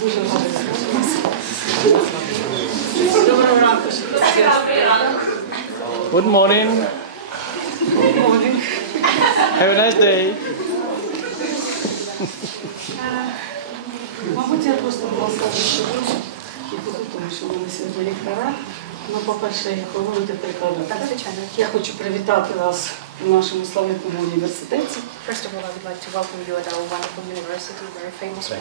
Дуже рада. Доброго ранку. Good morning. Good morning. Have a nice day. Мабуть, я просто була скажу, тому що в мене сьогодні ректора. Ну, по-перше, я повинна прикладати. Так, звичайно. Я хочу привітати вас в нашому славетному університеті. First of all, I would like to welcome you at our wonderful university, very famous one.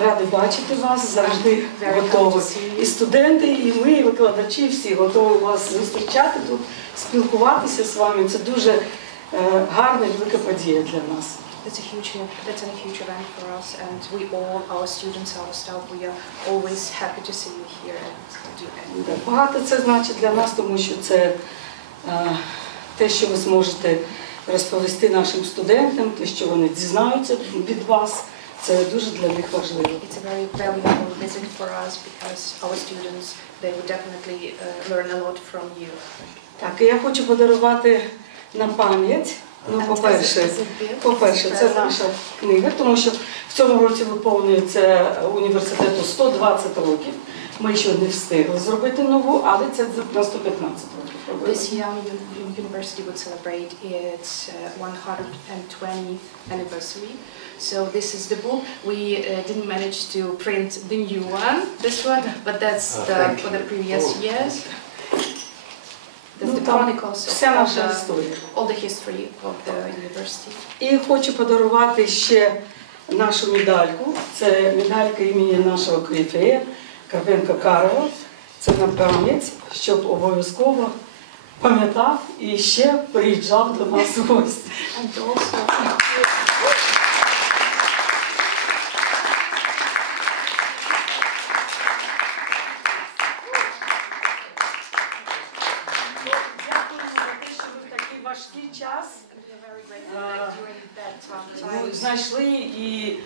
Радий бачити вас, завжди готові. І студенти, і ми, і викладачі, всі готові вас зустрічати тут, спілкуватися з вами. Це дуже гарна і велика подія для нас. That's a huge event for us, and we all, our students, our staff, we are always happy to see you here and do it. Багато це значить для нас, тому що це те, що ви зможете розповісти нашим студентам, те, що вони дізнаються від вас. Це дуже для них важливо. It's a very valuable visit for us because our students, they would definitely learn a lot from you. Так, і я хочу подарувати на пам'ять. Ну, по-перше, це наша книга, тому що в цьому році виповнюється університету 120 років. Ми ще не встигли зробити нову, але це на 115 років. This year, university would celebrate its 120th anniversary. So this is the book. We didn't manage to print the new one, this one, but that's for the previous years. That's the chronicles of all the history of the university. І хочу подарувати ще нашу медальку. Це медалька імені нашого корифея Карпенка-Карого. Це на пам'ять, щоб обов'язково пам'ятав і ще приїжджав до нас у гості. Знайшли і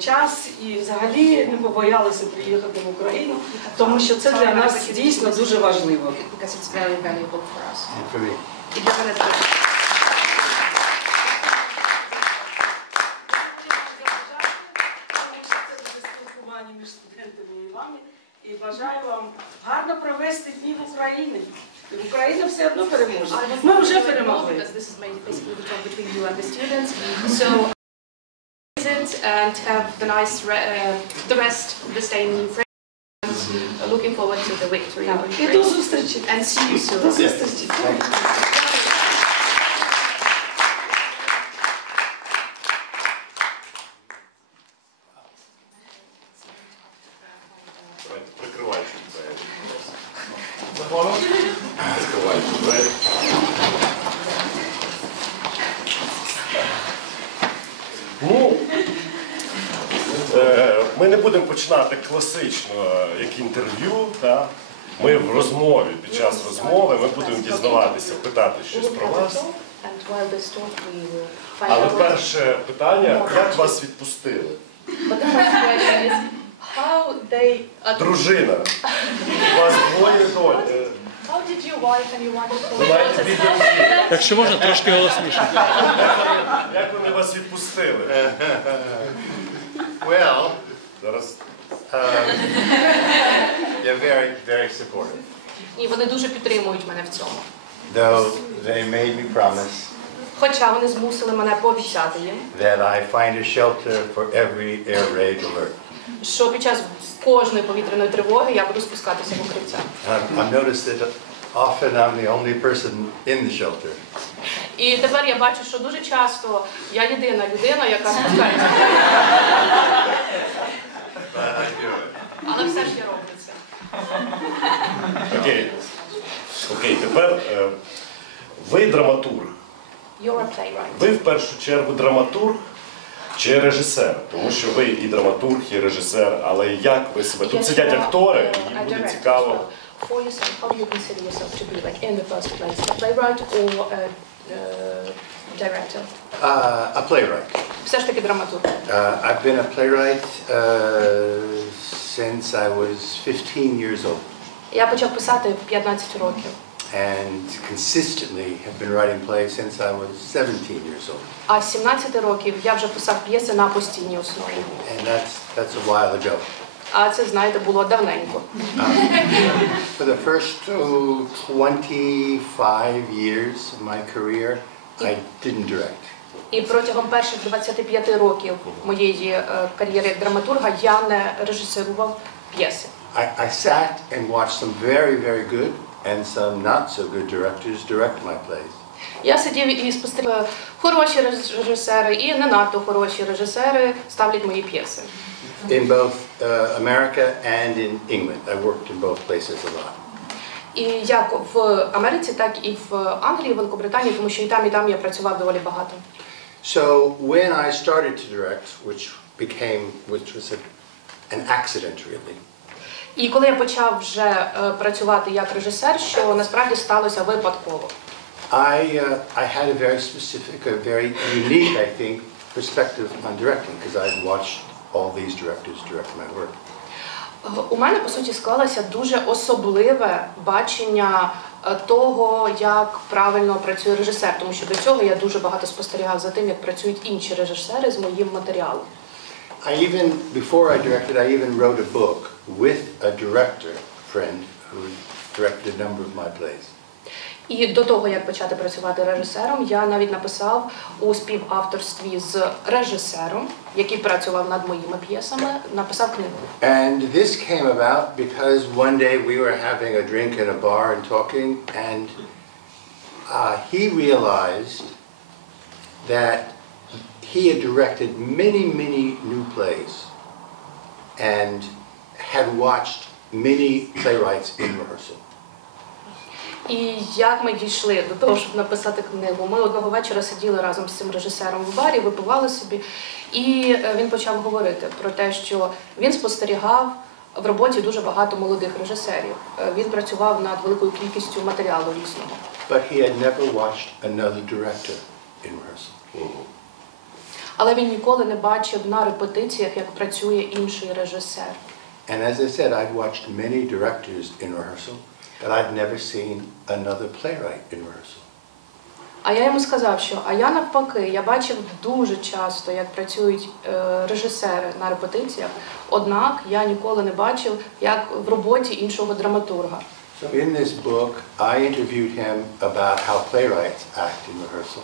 час, і взагалі не побоялися приїхати в Україну, тому що це для нас дійсно дуже важливо. Між студентами і вами, і бажаю вам гарно провести дні в Україні. Україна все одно переможе. Ми вже перемогли. And have the nice the rest of the stay in Ukraine. Looking forward to the victory. І до зустрічі. And see you soon. До зустрічі. Ми не будемо починати класично, як інтерв'ю. Ми в розмові, під час розмови, ми будемо дізнаватися, питати щось про вас. Але перше питання, як вас відпустили? Дружина. У вас двоє донь. Якщо можна, трошки голосніше. Як вони вас відпустили? Well, they're very, very supportive. І вони дуже підтримують мене в цьому. Though they made me promise Хоча вони змусили мене пообіцяти їм, that I find a shelter for every air raid alert. що під час кожної повітряної тривоги я буду спускатися в укриття. I've noticed that often I'm the only person in the shelter. І тепер я бачу, що дуже часто я єдина людина, яка спускається. Але все ж я роблю це. Окей, тепер ви драматург. Ви в першу чергу драматург чи режисер? Тому що ви і драматург, і режисер, але як ви себе? Тут сидять актори, і їм буде цікаво. For yourself, how do you consider yourself to be, like, in the first place, a playwright or a director? A playwright. Все ж таки драматург. I've been a playwright since I was 15 years old. Я почав писати в 15 років. and consistently have been writing plays since I was 17 years old. А з 17 років я вже писав п'єси на постійній основі. And that's a while ago. А це, знаєте, було давненько. For the first 25 years of my career, I didn't direct. І протягом перших 25 років моєї кар'єри як драматурга я не режисерував п'єси. I sat and watched some very, very good and some not so good directors direct my plays. Я сидів і спостерігав, хороші режисери і не надто хороші режисери ставлять мої п'єси. In both America and in England. I worked in both places a lot. І як в Америці, так і в Англії, Великобританії, тому що і там я працював доволі багато. So when I started to direct, which was an accident really. І коли я почав вже працювати як режисер, що насправді сталося випадково. I had a very specific, a very unique, I think, perspective on directing, because I'd watched all these directors direct my work. У мене, по суті, склалося дуже особливе бачення того, як правильно працює режисер, тому що до цього я дуже багато спостерігав за тим, як працюють інші режисери з моїм матеріалом. Before I directed, I even wrote a book with a director friend who directed a number of my plays. І до того, як почати працювати режисером, я навіть написав у співавторстві з режисером, який працював над моїми п'єсами, написав книгу. And this came about because one day we were having a drink in a bar and talking, and he realized that he had directed many, many new plays and had watched many playwrights in rehearsal. І як ми дійшли до того, щоб написати книгу? Ми одного вечора сиділи разом з цим режисером в барі, випивали собі, і він почав говорити про те, що він спостерігав в роботі дуже багато молодих режисерів. Він працював над великою кількістю матеріалу різного. But he had never watched another director in rehearsal. Але він ніколи не бачив на репетиціях, як працює інший режисер. And as I said, I'd watched many directors in rehearsal, but I'd never seen another playwright in rehearsal. А я йому сказав, що я навпаки, я бачив дуже часто, як працюють режисери на репетиціях, однак я ніколи не бачив, як в роботі іншого драматурга. So in this book, I interviewed him about how playwrights act in rehearsal.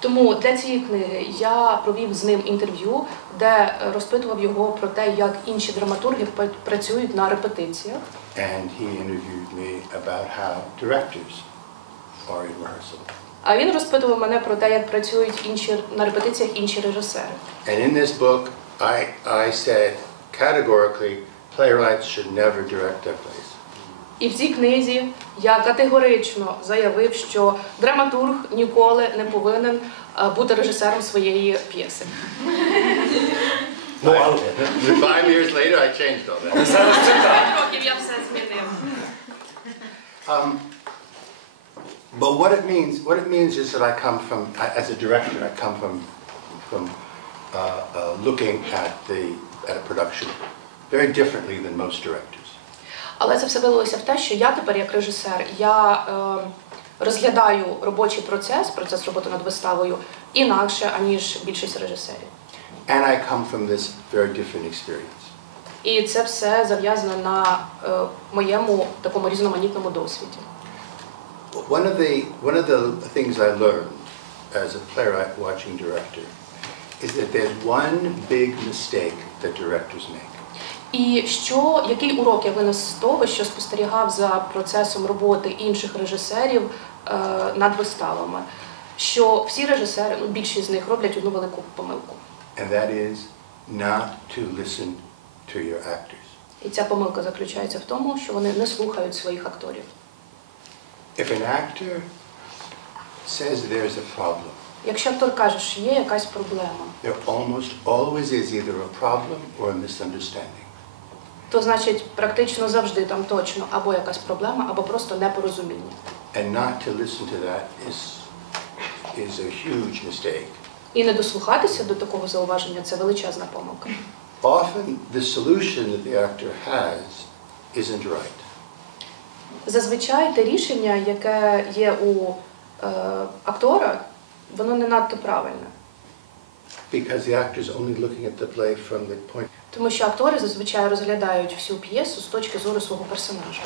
Тому для цієї книги я провів з ним інтерв'ю, де розпитував його про те, як інші драматурги працюють на репетиціях. And he interviewed me about how directors are in rehearsal. А він розпитував мене про те, як працюють на репетиціях інші режисери. And in this book, I said categorically, playwrights should never direct their plays. І в цій книзі я категорично заявив, що драматург ніколи не повинен бути режисером своєї п'єси. 5 years later, I changed all that. 5 років я все змінив. But what it means is that I come from, as a director, I come from looking at a production very differently than most directors. Але це все вилилося в те, що я тепер, як режисер, я розглядаю робочий процес роботи над виставою, інакше, аніж більшість режисерів. And I come from this very different experience. І це все зав'язано на моєму такому різноманітному досвіді. One of the things I learned as a playwright watching director is that there's one big mistake that directors make. І який урок я винес з того, що спостерігав за процесом роботи інших режисерів над виставами, що всі режисери, більшість з них роблять одну велику помилку. And that is not to listen to your actors. І ця помилка заключається в тому, що вони не слухають своїх акторів. If an actor says there's a problem, якщо актор каже, що є якась проблема, there almost always is either a problem or a misunderstanding. то значить практично завжди там точно або якась проблема, або просто непорозуміння. And not to listen to that is a huge mistake. І не дослухатися до такого зауваження – це величезна помилка. Often the solution that the actor has isn't right. Зазвичай те рішення, яке є у актора, воно не надто правильне. Because the actor is only looking at the play from the point. Тому що актори зазвичай розглядають всю п'єсу з точки зору свого персонажа.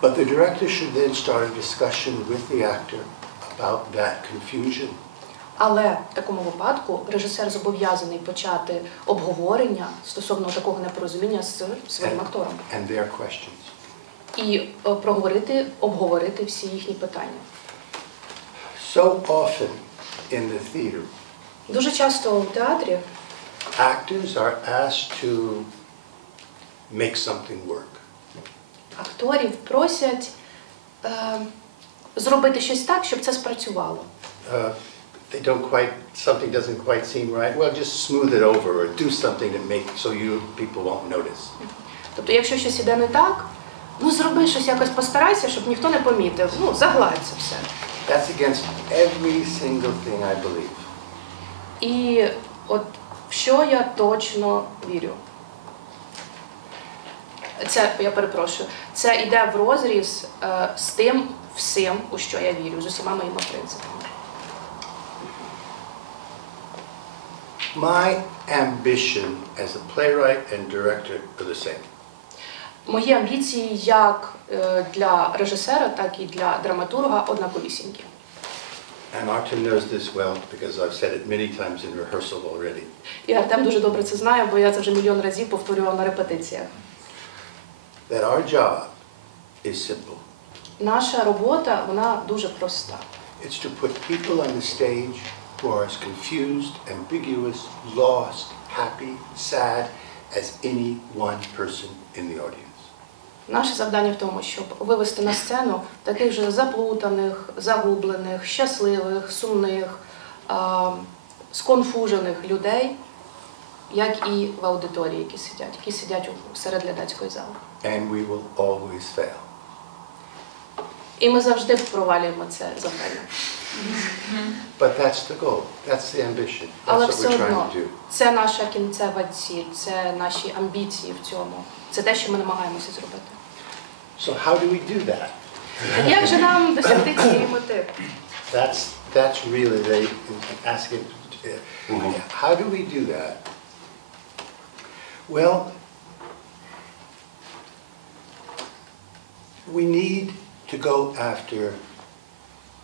But the director should then start a discussion with the actor about that confusion. Але в такому випадку режисер зобов'язаний почати обговорення стосовно такого непорозуміння з своїм актором. And their questions. І обговорити всі їхні питання. So often in the theater, дуже часто в театрі actors are asked to make something work. Акторів просять зробити щось так, щоб це спрацювало. Something doesn't quite seem right. Well, just smooth it over or do something to make so people won't notice. Тобто, якщо щось іде не так, зроби щось, якось постарайся, щоб ніхто не помітив. Загладь це все. That's against every single thing I believe. І от в що я точно вірю. Це йде в розріз з тим всім, у що я вірю, з усіма моїми принципами. My ambition as a playwright and director are the same. Мої амбіції як для режисера, так і для драматурга однаковісінькі. And Artem knows this well because I've said it many times in rehearsal already. І Артем дуже добре це знає, бо я це вже мільйон разів повторював на репетиціях. That our job is simple. Наша робота, вона дуже проста. It's to put people on the stage who are as confused, ambiguous, lost, happy, sad as any one person in the audience. Наше завдання в тому, щоб вивести на сцену таких же заплутаних, загублених, щасливих, сумних, сконфужених людей, як і в аудиторії, які сидять серед глядацької зали. And we will always fail. І ми завжди провалюємо це завдання. But that's the goal. That's the ambition. That's Але what все we're trying одно, to do. це наша кінцева ціль, це наші амбіції в цьому. Це те, що ми намагаємося зробити. So how do we do that? Як же нам досягти цієї мети? That's really they asking. How do we do that? Well, we need to go after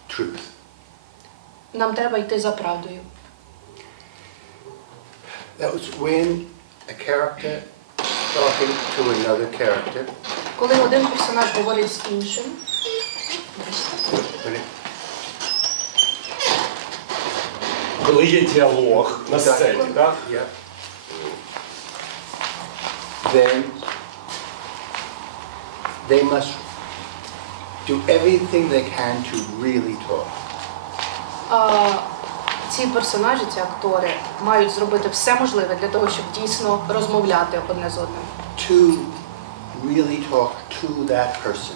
truth. Нам треба йти за правдою. That was when a character talking to another character. Коли один персонаж говорить з іншим, Коли є діалог на сцені, так? Yeah. Then they must do everything they can to really talk. ці персонажі, ці актори, мають зробити все можливе для того, щоб дійсно розмовляти одне з одним. To really talk to that person.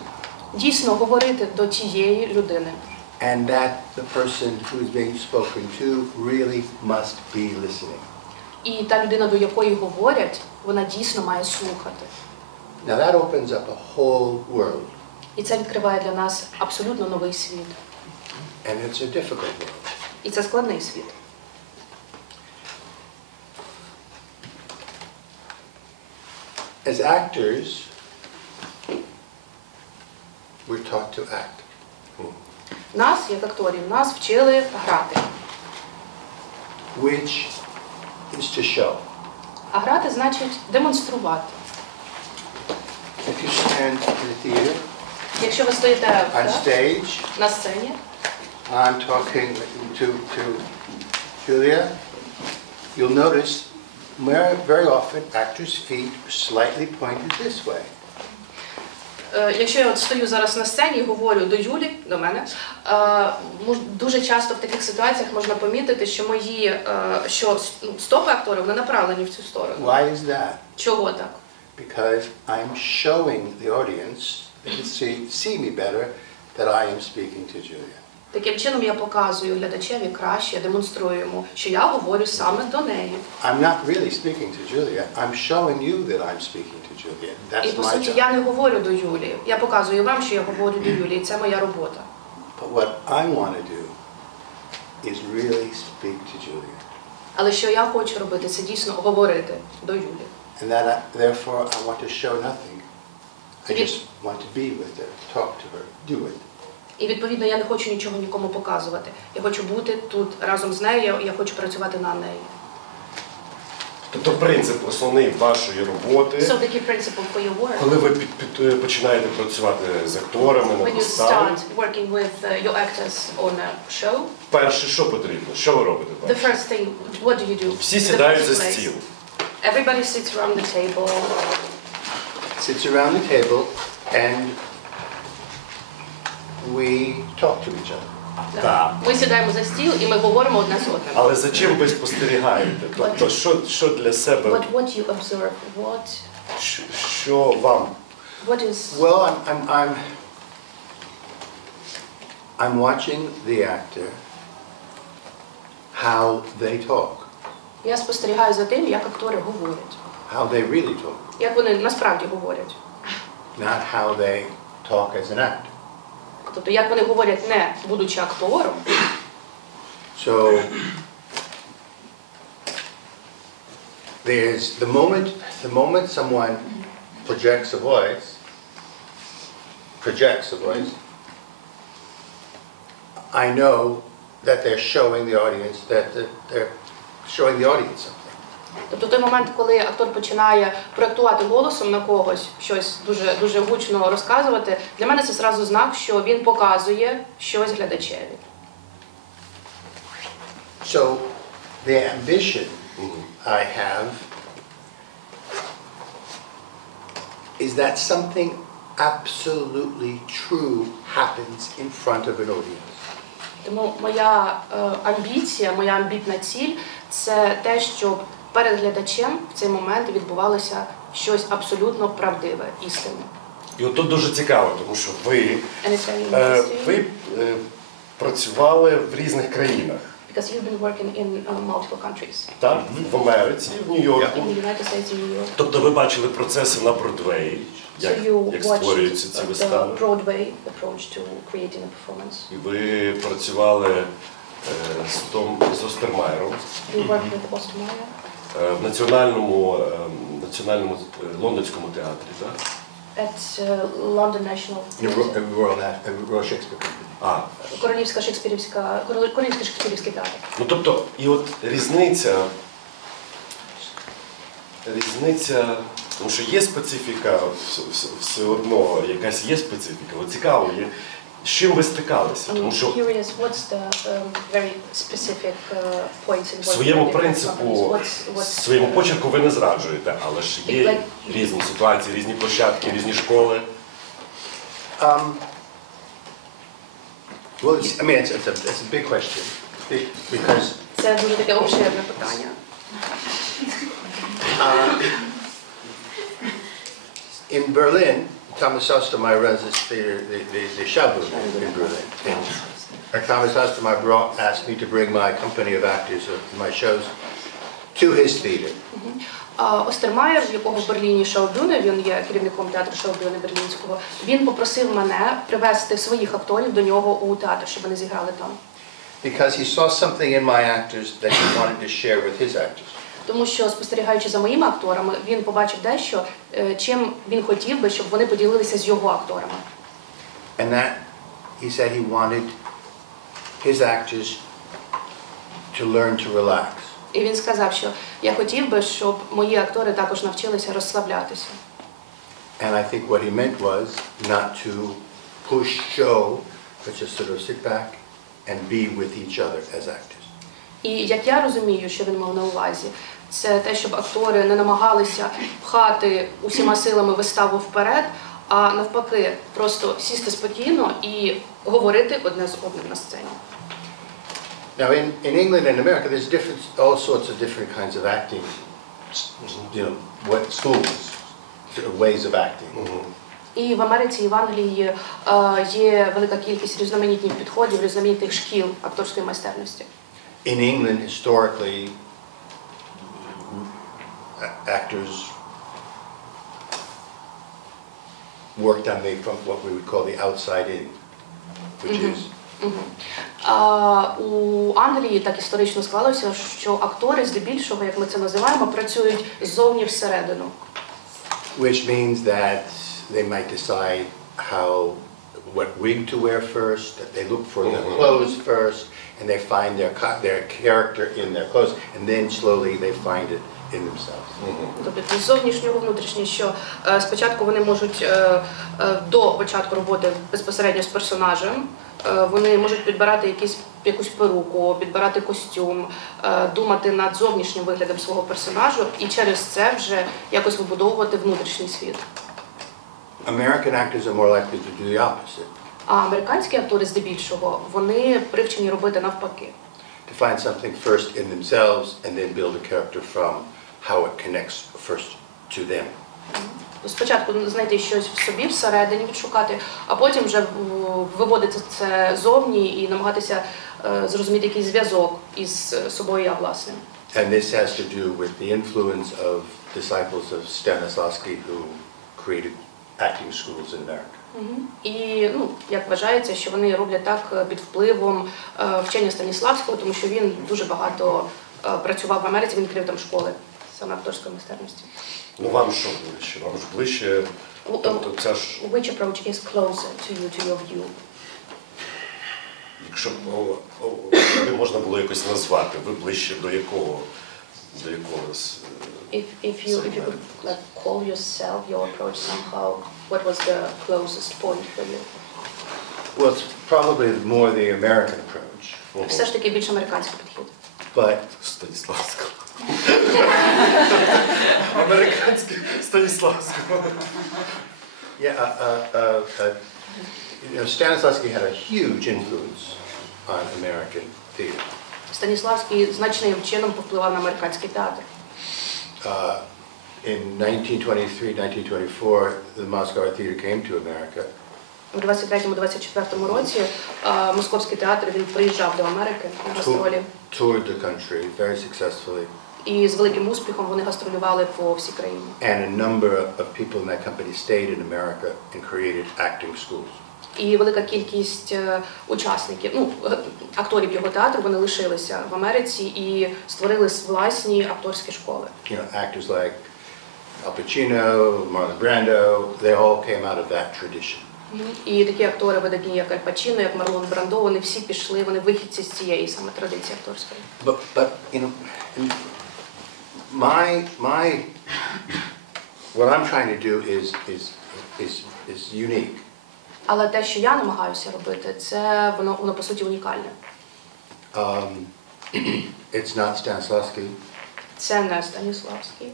Дійсно говорити до тієї людини. And that the person who is being spoken to really must be listening. І та людина, до якої говорять, вона дійсно має слухати. Now that opens up a whole world. І це відкриває для нас абсолютно новий світ. And it's a difficult world. І це складний світ. As actors, we're taught to act. Нас, як акторів, нас вчили грати. Which is to show. А грати значить демонструвати. If you stand in a theater, Якщо ви стоїте on stage, на сцені, I'm talking to Julia, you'll notice very often actors' feet are slightly pointed this way. Якщо я стою зараз на сцені і говорю до Юлі, до мене, дуже часто в таких ситуаціях можна помітити, що стопи актора, вони направлені в цю сторону. Why is that? Чого так? Because I'm showing the audience, they can see me better, that I am speaking to Julia. Таким чином я показую глядачеві краще, демонструю йому, що я говорю саме до неї. I'm not really speaking to Julia. I'm showing you that I'm speaking to Julia. І That's по my суті job. я не говорю до Юлії. Я показую вам, що я говорю до Юлії. Це моя робота. But what I want to do is really speak to Julia. Але що я хочу робити, це дійсно говорити до Юлії. And that therefore I want to show nothing. I just want to be with her, talk to her, do it. І відповідно я не хочу нічого нікому показувати. Я хочу бути тут разом з нею, я хочу працювати на неї. Тобто принцип основний вашої роботи, So the key principle for your work, коли ви починаєте працювати з акторами на when you виставі, start working with your actors on a show, перше, що потрібно? Що ви робите the перше? first thing, what do you do? Всі In the сідають first за place, стіл. Everybody sits around the table. Sits around the table and we talk to each other. Так. Ми сідаємо за стіл і ми говоримо одне з одним. Але за чим ви спостерігаєте? Тобто, що для себе, What you observe, що вам? what is... Well, I'm watching the actor, how they talk, Я спостерігаю за тим, як актори говорять. how they really talk, Як вони насправді говорять. not how they talk as an actor. Тобто, як вони говорять, не будучи актором. So there's the moment someone projects a voice, I know that they're showing the audience something. Тобто, той момент, коли актор починає проєктувати голосом на когось, щось дуже гучно розказувати, для мене це зразу знак, що він показує щось глядачеві. So the ambition I have is that something absolutely true happens in front of an audience. Тому моя амбіція, моя амбітна ціль – це те, щоб перед глядачем в цей момент відбувалося щось абсолютно правдиве, істинне. І от тут дуже цікаво, тому що ви працювали в різних країнах. Because you've been working in multiple countries. Так, в Америці, в Нью-Йорку. In the United States, in New York. Тобто ви бачили процеси на Бродвеї, як створюються ці вистави. The Broadway approach to creating a performance. І ви працювали з Остермайером. You worked with Ostermeyer. В національному лондонському театрі, так? At London National Theatre. Royal Shakespeare Company. Королівський шекспірівський театр. Ну тобто, і от різниця, тому що є специфіка, все одно якась є специфіка. От цікаво, з чим ви стикалися? Тому що Curious, what's the very specific points in своєму принципу, своєму почерку ви не зраджуєте, але ж є різні ситуації, різні площадки, різні школи. Well, it's a big question because це дуже таке обширне питання. In Berlin, Thomas Ostermeyer runs the Schaubühne in Berlin. And Thomas Ostermeyer asked me to bring my company of actors of my shows to his theater. Остермаєр, в якого в Берліні Шаубюне, він є керівником театру Шаубюне Берлінського, він попросив мене привезти своїх акторів до нього у театр, щоб вони зіграли там. Because he saw something in my actors that he wanted to share with his actors. Тому що, спостерігаючи за моїми акторами, він побачив дещо, чим він хотів би, щоб вони поділилися з його акторами. And that, he said he wanted his actors to learn to relax. І він сказав, що я хотів би, щоб мої актори також навчилися розслаблятися. And I think what he meant was not to push show, but just sort of sit back and be with each other as actors. І як я розумію, що він мав на увазі, це те, щоб актори не намагалися пхати усіма силами виставу вперед, а навпаки, просто сісти спокійно і говорити одне з одним на сцені. Now in England and America there's all sorts of different kinds of acting, schools, sort of ways of acting. І в Америці, і в Англії є велика кількість різноманітних підходів, різноманітних шкіл акторської майстерності. In England, historically, actors worked on from what we would call the outside in, which is У Англії так історично склалося, що актори здебільшого, як ми це називаємо, працюють ззовні всередину. Which means that they might decide what wig to wear first, that they look for their clothes first, and they find their character in their clothes, and then slowly they find it in themselves. Тобто з зовнішнього внутрішнього, що спочатку вони можуть до початку роботи безпосередньо з персонажем, вони можуть підбирати якусь перуку, підбирати костюм, думати над зовнішнім виглядом свого персонажу і через це вже якось вибудовувати внутрішній світ. American actors are more likely to do the opposite. А американські актори здебільшого, вони привчені робити навпаки. To find something first in themselves and then build a character from how it connects first to them. Спочатку знайти щось в собі всередині, відшукати, а потім вже виводити це зовні і намагатися зрозуміти якийсь зв'язок із собою, власним. And this has to do with the influence of disciples of Stanislavski who created acting schools in America. І, як вважається, що вони роблять так під впливом вчення Станіславського, тому що він дуже багато працював в Америці, він відкрив там школи саме акторської майстерності. Ну вам що ближче? Вам ж ближче, тобто ця ж... Which approach is closer to you, to your view? Якщо б можна було якось назвати, ви ближче до якого? If you could like call yourself, your approach somehow, what was the closest point for you? Well, it's probably more the American approach. Все ж таки більш американський підхід. But Станіславського. Американський Станіславського. Yeah, Stanislavski had a huge influence on American theater. Станіславський значним чином повпливав на американський театр. In 1923-1924, the Moscow Art Theater came to America. У 23-24 році Московський театр він приїжджав до Америки на гастролі. Toured the country very successfully. І з великим успіхом вони гастролювали по всій країні. And a number of people in that company stayed in America and created acting schools. І велика кількість учасників, акторів його театру, вони лишилися в Америці і створили власні акторські школи. You know, actors like Al Pacino, Marlon Brando, they all came out of that tradition. І такі актори видатні, як Аль Пачіно, як Марлон Брандо, вони всі пішли, вони вихідці з цієї саме традиції акторської. But you know, what I'm trying to do is unique. Але те, що я намагаюся робити, це воно по суті унікальне. It's not Stanislavski. Це не Станіславський.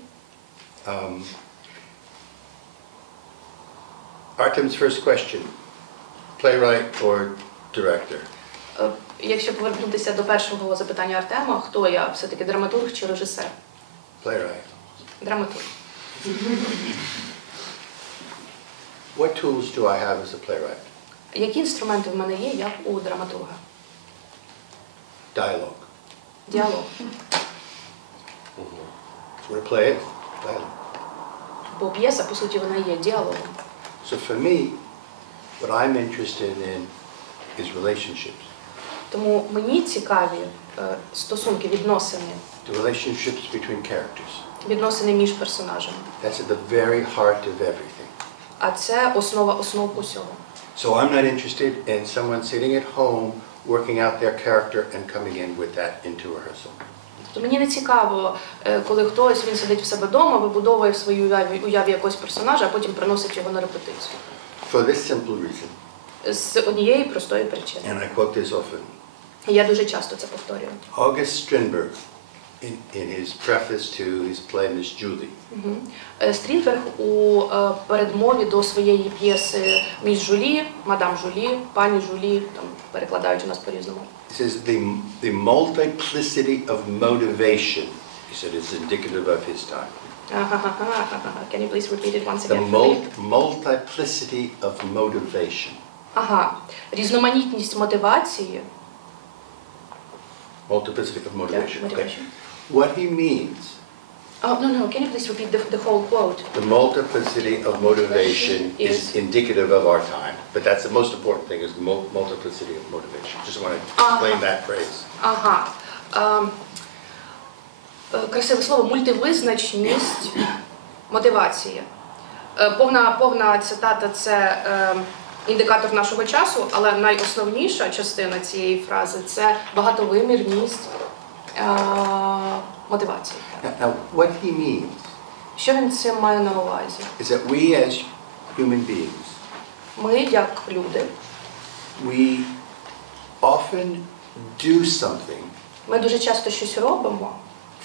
Artem's first question, playwright or director? Якщо повернутися до першого запитання Артема, хто я? Все-таки драматург чи режисер? Playwright. Драматург. What tools do I have as a playwright? Які інструменти в мене є, як у драматурга? Dialogue. Діалог. That's what a play is. Dialogue. Бо п'єса, по суті, вона є діалогом. So for me, what I'm interested in is relationships. Тому мені цікаві стосунки, відносини. The relationships between characters. Відносини між персонажами. That's at the very heart of everything. А це основа основ усього. So I'm not interested in someone sitting at home, working out their character and coming in with that into rehearsal. Тобто мені не цікаво, коли хтось, він сидить в себе вдома, вибудовує в своїй уяві якогось персонажа, а потім приносить його на репетицію. For this simple reason. З однієї простої причини. And I quote this often. Я дуже часто це повторюю. August Strindberg, in his preface to his play Miss Julie. Стріндберг у передмові до своєї п'єси «Міс Жулі», «Мадам Жулі», «Пані Жулі», там перекладають у нас по-різному. He says the multiplicity of motivation, he said, is indicative of his time. Can you please repeat it once The again? multiplicity of motivation. Ага. Різноманітність мотивації. Multiplicity of motivation. Yeah, motivation. Okay. What he means, Oh, no. Can you please repeat the whole quote? the multiplicity of motivation is indicative of our time. But that's the most important thing, is the multiplicity of motivation. Just want to explain that phrase. Ага. Красиве слово мультивизначність мотивації. Повна цитата – це індикатор нашого часу, але найосновніша частина цієї фрази – це багатовимірність мотивації. Now, what he means Що він цим має на увазі? is that we as human beings, Ми, як люди, we often do something ми дуже часто щось робимо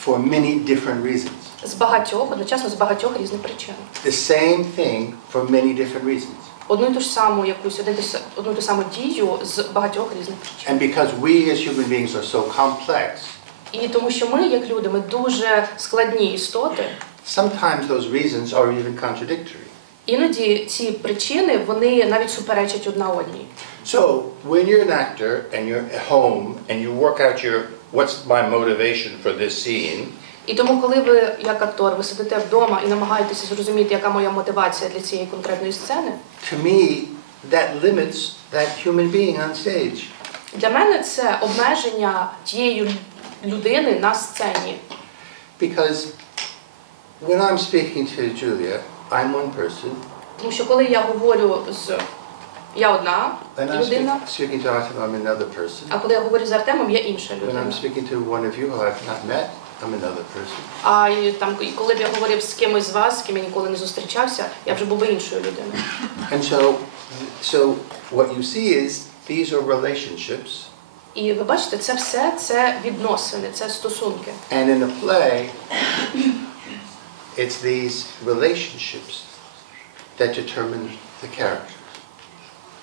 for many different reasons. Одночасно з багатьох різних причин. The same thing for many different reasons. Одну і ту саму дію з багатьох різних причин. And because we as human beings are so complex, І тому що ми, як люди, ми дуже складні істоти, sometimes those reasons are even contradictory. іноді ці причини, вони навіть суперечать одна одній. So, when you're an actor and you're at home and you work out what's my motivation for this scene, І тому, коли ви, як актор, ви сидите вдома і намагаєтеся зрозуміти, яка моя мотивація для цієї конкретної сцени, to me, that limits that human being on stage. для мене це обмеження тієї людини на сцені. Because when I'm speaking to Julia, I'm one person. Тому що коли я говорю я одна When I'm людина, speaking to Artem, I'm another person. а коли я говорю з Артемом, я інша When I'm людина. speaking to one of you who I've not met, I'm another person. А і коли б я говорив з кимось з вас, з ким я ніколи не зустрічався, я вже був би іншою людиною. And so what you see is these are relationships. І ви бачите, це все, це відносини, це стосунки. And in a play, it's these relationships that determine the character.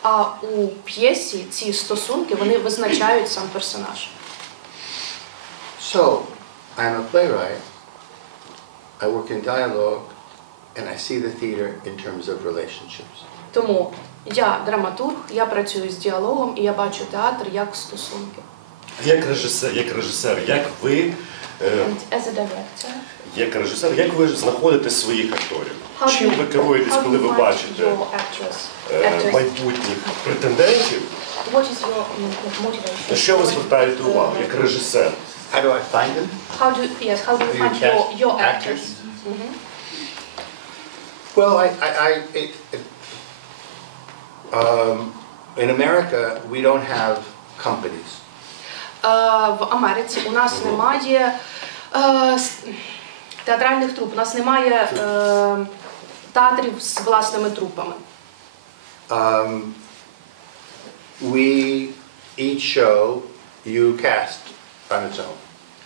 А у п'єсі ці стосунки, вони визначають сам персонаж. So, I'm a playwright, I work in dialogue, and I see the theater in terms of relationships. Тому я драматург, я працюю з діалогом, і я бачу театр як стосунки. Як режисер, як режисер, як ви знаходите своїх акторів? Чим ви керуєтесь, коли ви бачите майбутніх претендентів? На що ви звертаєте увагу, як режисер? How do I find them? How do you find your actors? Well, in America, we don't have companies. В Америці у нас немає театральних труп, у нас немає театрів з власними трупами. Each show you cast on its own.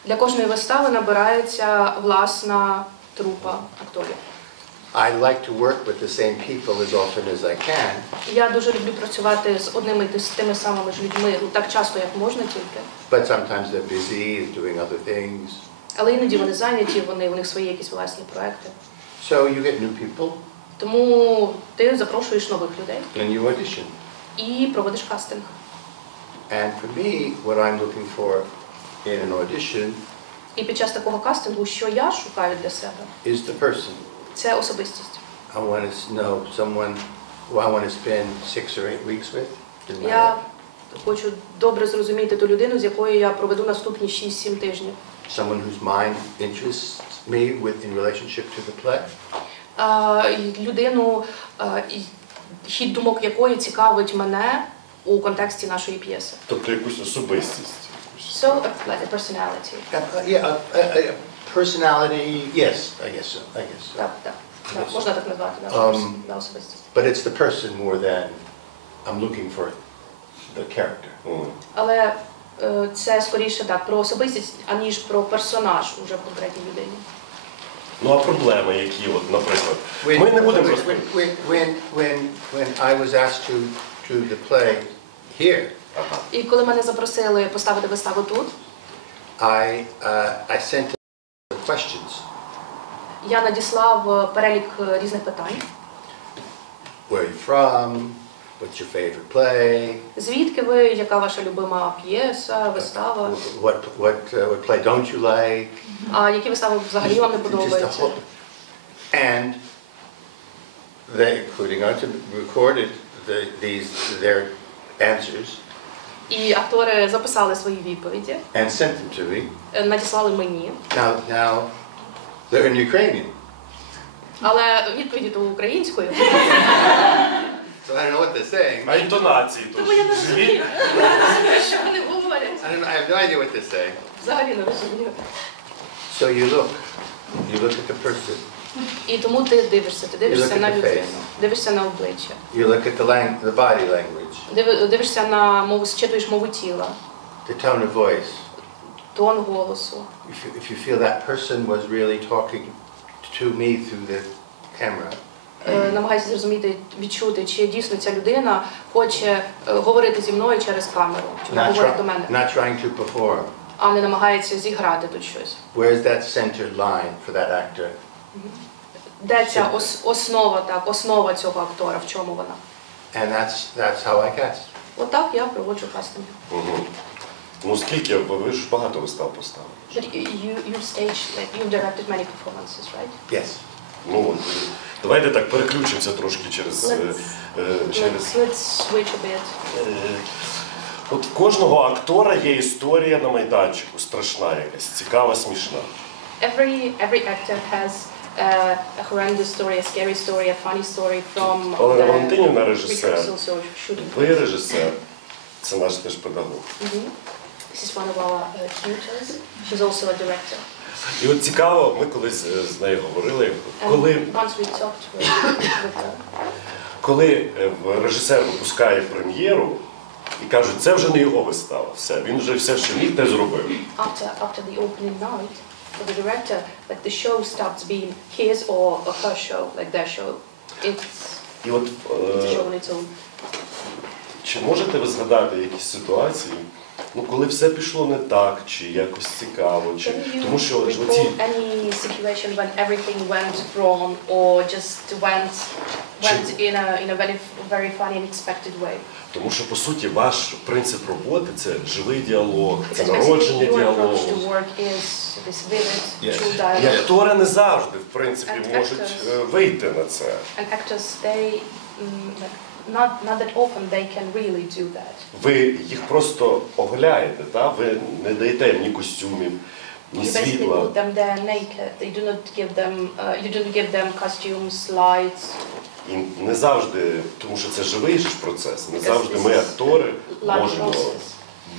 Для кожної вистави набирається власна трупа акторів. I like to work with the same people as often as I can. Я дуже люблю працювати з одними і тими самими ж людьми, так часто, як можна тільки. But sometimes they're busy doing other things. Але іноді вони зайняті, у них свої якісь власні проекти. So you get new people. Тому ти запрошуєш нових людей. And you audition. І проводиш кастинг. And for me, what I'm looking for in an audition І під час такого кастингу, що я шукаю для себе? is the person. Це особистість. I want to know someone who I want to spend 6 or 8 weeks with in my Я life. хочу добре зрозуміти ту людину, з якою я проведу наступні 6-7 тижнів. Someone whose mind interests me in relationship to the play. Людину, хід думок якої цікавить мене у контексті нашої п'єси. Тобто якусь особистість. So, like a personality. Personality, yes, I guess so. Так, можна так назвати, на особистість. But it's the person more than I'm looking for the character. Але це скоріше так про особистість, аніж про персонаж уже в конкретній людині. Ну а проблеми які, от, наприклад? Ми не будемо When I was asked to do the play here, І коли мене запросили поставити виставу тут, I sent the questions. Я надіслав перелік різних питань. Where are you from? What's your favorite play? Звідки ви, яка ваша любима п'єса, вистава? What play don't you like? А які вистави взагалі вам не подобаються? And they, including us, recorded their answers. І актори записали свої відповіді. And sent them to me. Надіслали мені. Now they're in Ukrainian. Але відповіді то українською. So I don't know what they're saying. А інтонації Тому я не розумію, що вони говорять. I have no idea what they're saying. Взагалі не розумію. So you look at the person. І тому ти дивишся на людину, дивишся на обличчя. You look at the body language. Дивишся на мову, зчитуєш мову тіла. The tone of voice. Тон голосу. If you feel that person was really talking to me through the camera. Намагайся зрозуміти, відчути, чи дійсно ця людина хоче говорити зі мною через камеру, чи вона говорить до мене. Not trying to perform. А не намагається зіграти тут щось. Where is that centered line for that actor? Де ця основа цього актора, в чому вона? And that's how I cast. Отак я проводжу кастинг. Ну скільки, ви ж багато вистав поставили. You've directed many performances, right? Yes. Ну, давайте так переключимося трошки через... Let's switch a bit. От в кожного актора є історія на майданчику, страшна якась, цікава, смішна. Every actor has a horrendous story, a scary story, a funny story from Олена the Валентинівна режисер, rehearsals or shooting. ви режисер, це наш теж педагог. This is one of our tutors. She's also a director. І от цікаво, ми колись з нею говорили, коли режисер випускає прем'єру і кажуть, це вже не його вистава, все, він вже все, що міг, те зробив. After the opening night, for the director, like the show stops being his or her show, like their show. І от, it's a show on its own. Чи можете ви згадати якісь ситуації, ну, коли все пішло не так, чи якось цікаво, чи тому що оці... any situation when everything went wrong or just went in a very funny and expected way? Тому що, по суті, ваш принцип роботи – це живий діалог, це народження діалогу. І актори не завжди, в принципі, можуть вийти на це. Not that often they can really do that. Ви їх просто оголяєте, так? Ви не даєте їм ні костюмів, ні світла. You basically put them there naked. You don't give them costumes, lights. І не завжди, тому що це живий же процес, не завжди ми, актори, можемо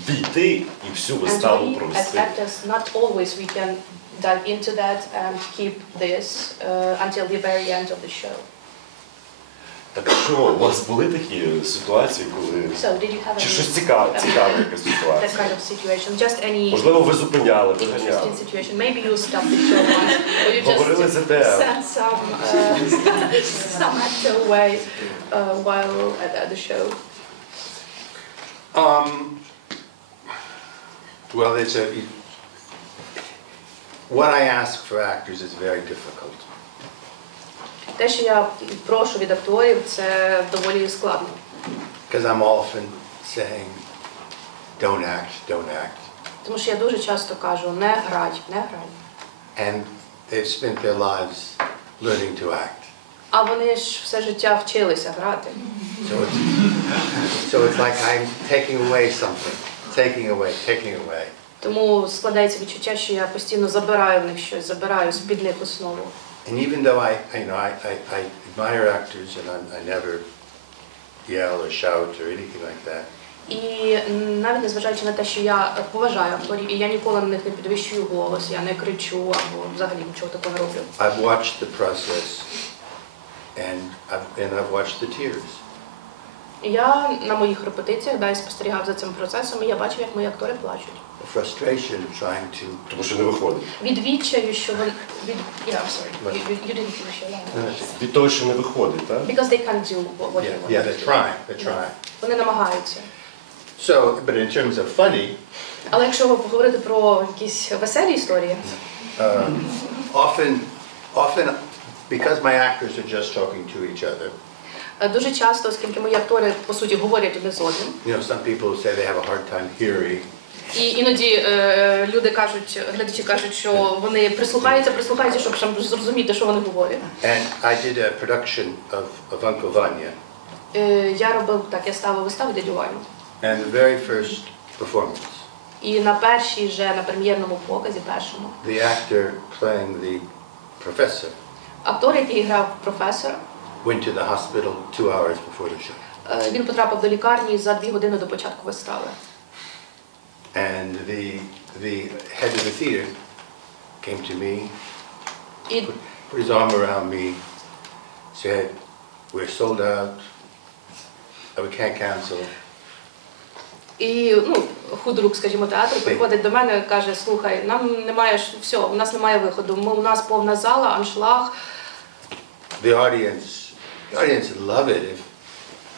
війти і всю виставу провести. As actors, not always we can dive into that and keep this until the very end of the show. Так що, у вас були такі ситуації, коли... Чи щось цікаве якась ситуація? Можливо, ви зупиняли, виганяли. Говорили за те. Well, what I ask for actors is very difficult. Те, що я прошу від акторів, це доволі складно. Because I'm often saying, don't act. Тому що я дуже часто кажу, не грай. And they've spent their lives learning to act. А вони ж все життя вчилися грати. So it's like I'm taking away something, taking away. Тому складається відчуття, що я постійно забираю в них щось, забираю з-під них основу. And even though I admire actors and I never yell or shout or anything like that. І навіть незважаючи на те, що я поважаю акторів, і я ніколи на них не підвищую голос, я не кричу або взагалі нічого такого не роблю. I've watched the process and I've watched the tears. Я на моїх репетиціях спостерігав за цим процесом, і я бачив, як мої актори плачуть. Frustration of trying to... Тому що не виходить. Від відчаю, що вони... You didn't finish your line. Від того, що не виходить, так? Because they can't do what they want. Yeah, they're trying. Вони намагаються. So, but in terms of funny... Але якщо ви поговорите про якісь веселі історії... often, because my actors are just talking to each other, Дуже часто, оскільки мої актори, по суті, говорять один з одним. Some people say they have a hard time hearing. І іноді люди кажуть, глядачі кажуть, що вони прислухаються, щоб зрозуміти, що вони говорять. And I did a production of Uncle Vanya. Я робив так, я ставив виставу «Дядю Ваню». And the very first performance. І на першій же, на прем'єрному показі, першому. The actor playing the professor. Актор, який грав професора, went to the hospital 2 hours before the show. Він потрапив до лікарні за 2 години до початку вистави. And the head of the theater came to me, put his arm around me, said, "We're sold out, we can't cancel." І худрук, скажімо, театру приходить до мене і каже: "Слухай, нам немає, все, у нас немає виходу. У нас повна зала, аншлаг." The audience love it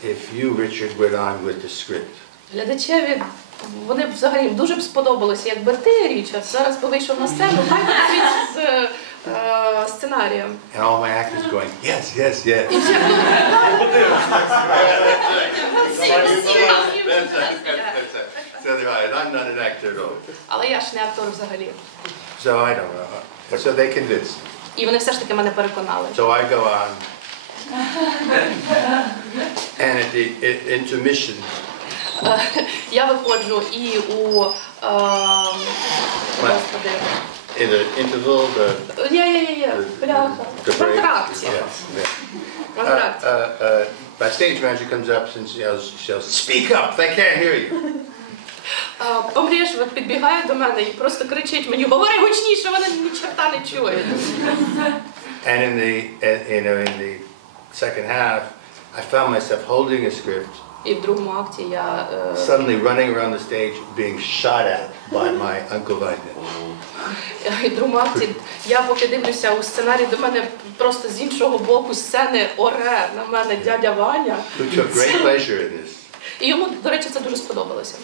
if you, Richard, went on with the script. Глядачеві, вони взагалі дуже б сподобалося, якби ти, Річард, зараз би вийшов на сцену, хай навіть з сценарієм. And all my actors going, yes, yes, yes. І всі I'm not an actor at all. Але я ж не актор взагалі. So I don't know. So they convinced me. І вони все ж таки мене переконали. So I go on. And at the intermission, Я виходжу і у господи. in the interval, Бляха. В антракті. В антракті. My stage manager comes up and yells, "Speak up! They can't hear you." Помрєшвик підбігає до мене і просто кричить мені: "Говори гучніше, вони ні черта не чують." And in the second half, I found myself holding a script, І в другому акті я suddenly running around the stage, being shot at by my Uncle Vanya. І в другому акті я поки дивлюся у сценарій, до мене просто з іншого боку сцени оре на мене дядя Ваня. Who took great pleasure in this. І йому, до речі, це дуже сподобалося.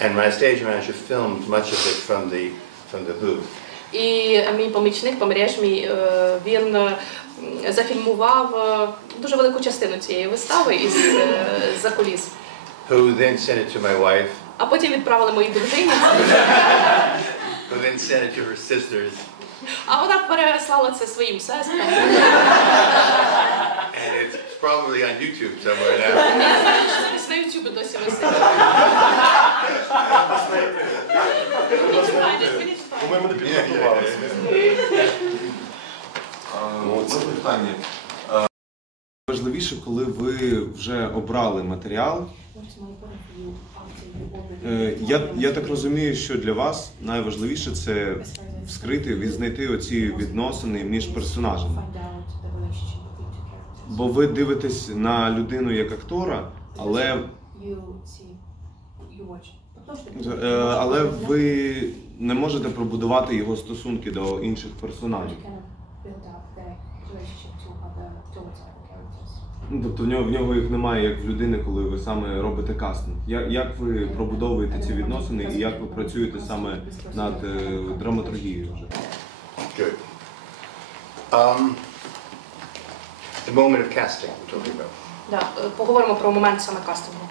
And my stage manager filmed much of it from the booth. І мій помічник, помрєш мій, він зафільмував дуже велику частину цієї вистави із-за куліс. Who then sent it to my wife. А потім відправили моїй дружині. Who then sent it to her sisters. А вона переслала це своїм сестрам. And it's probably on YouTube somewhere now. Десь на YouTube досі висить. Ми не підготувалися. Це питання. Важливіше, коли ви вже обрали матеріал. Я так розумію, що для вас найважливіше це вскрити, відзнайти оці відносини між персонажами. Бо ви дивитесь на людину як актора, але ви не можете пробудувати його стосунки до інших персонажів. Тобто в нього їх немає як в людини, коли ви саме робите кастинг. Як ви пробудовуєте ці відносини і як ви працюєте саме над драматургією вже? Good. The moment of casting we're talking about. Да, поговоримо про момент саме кастингу.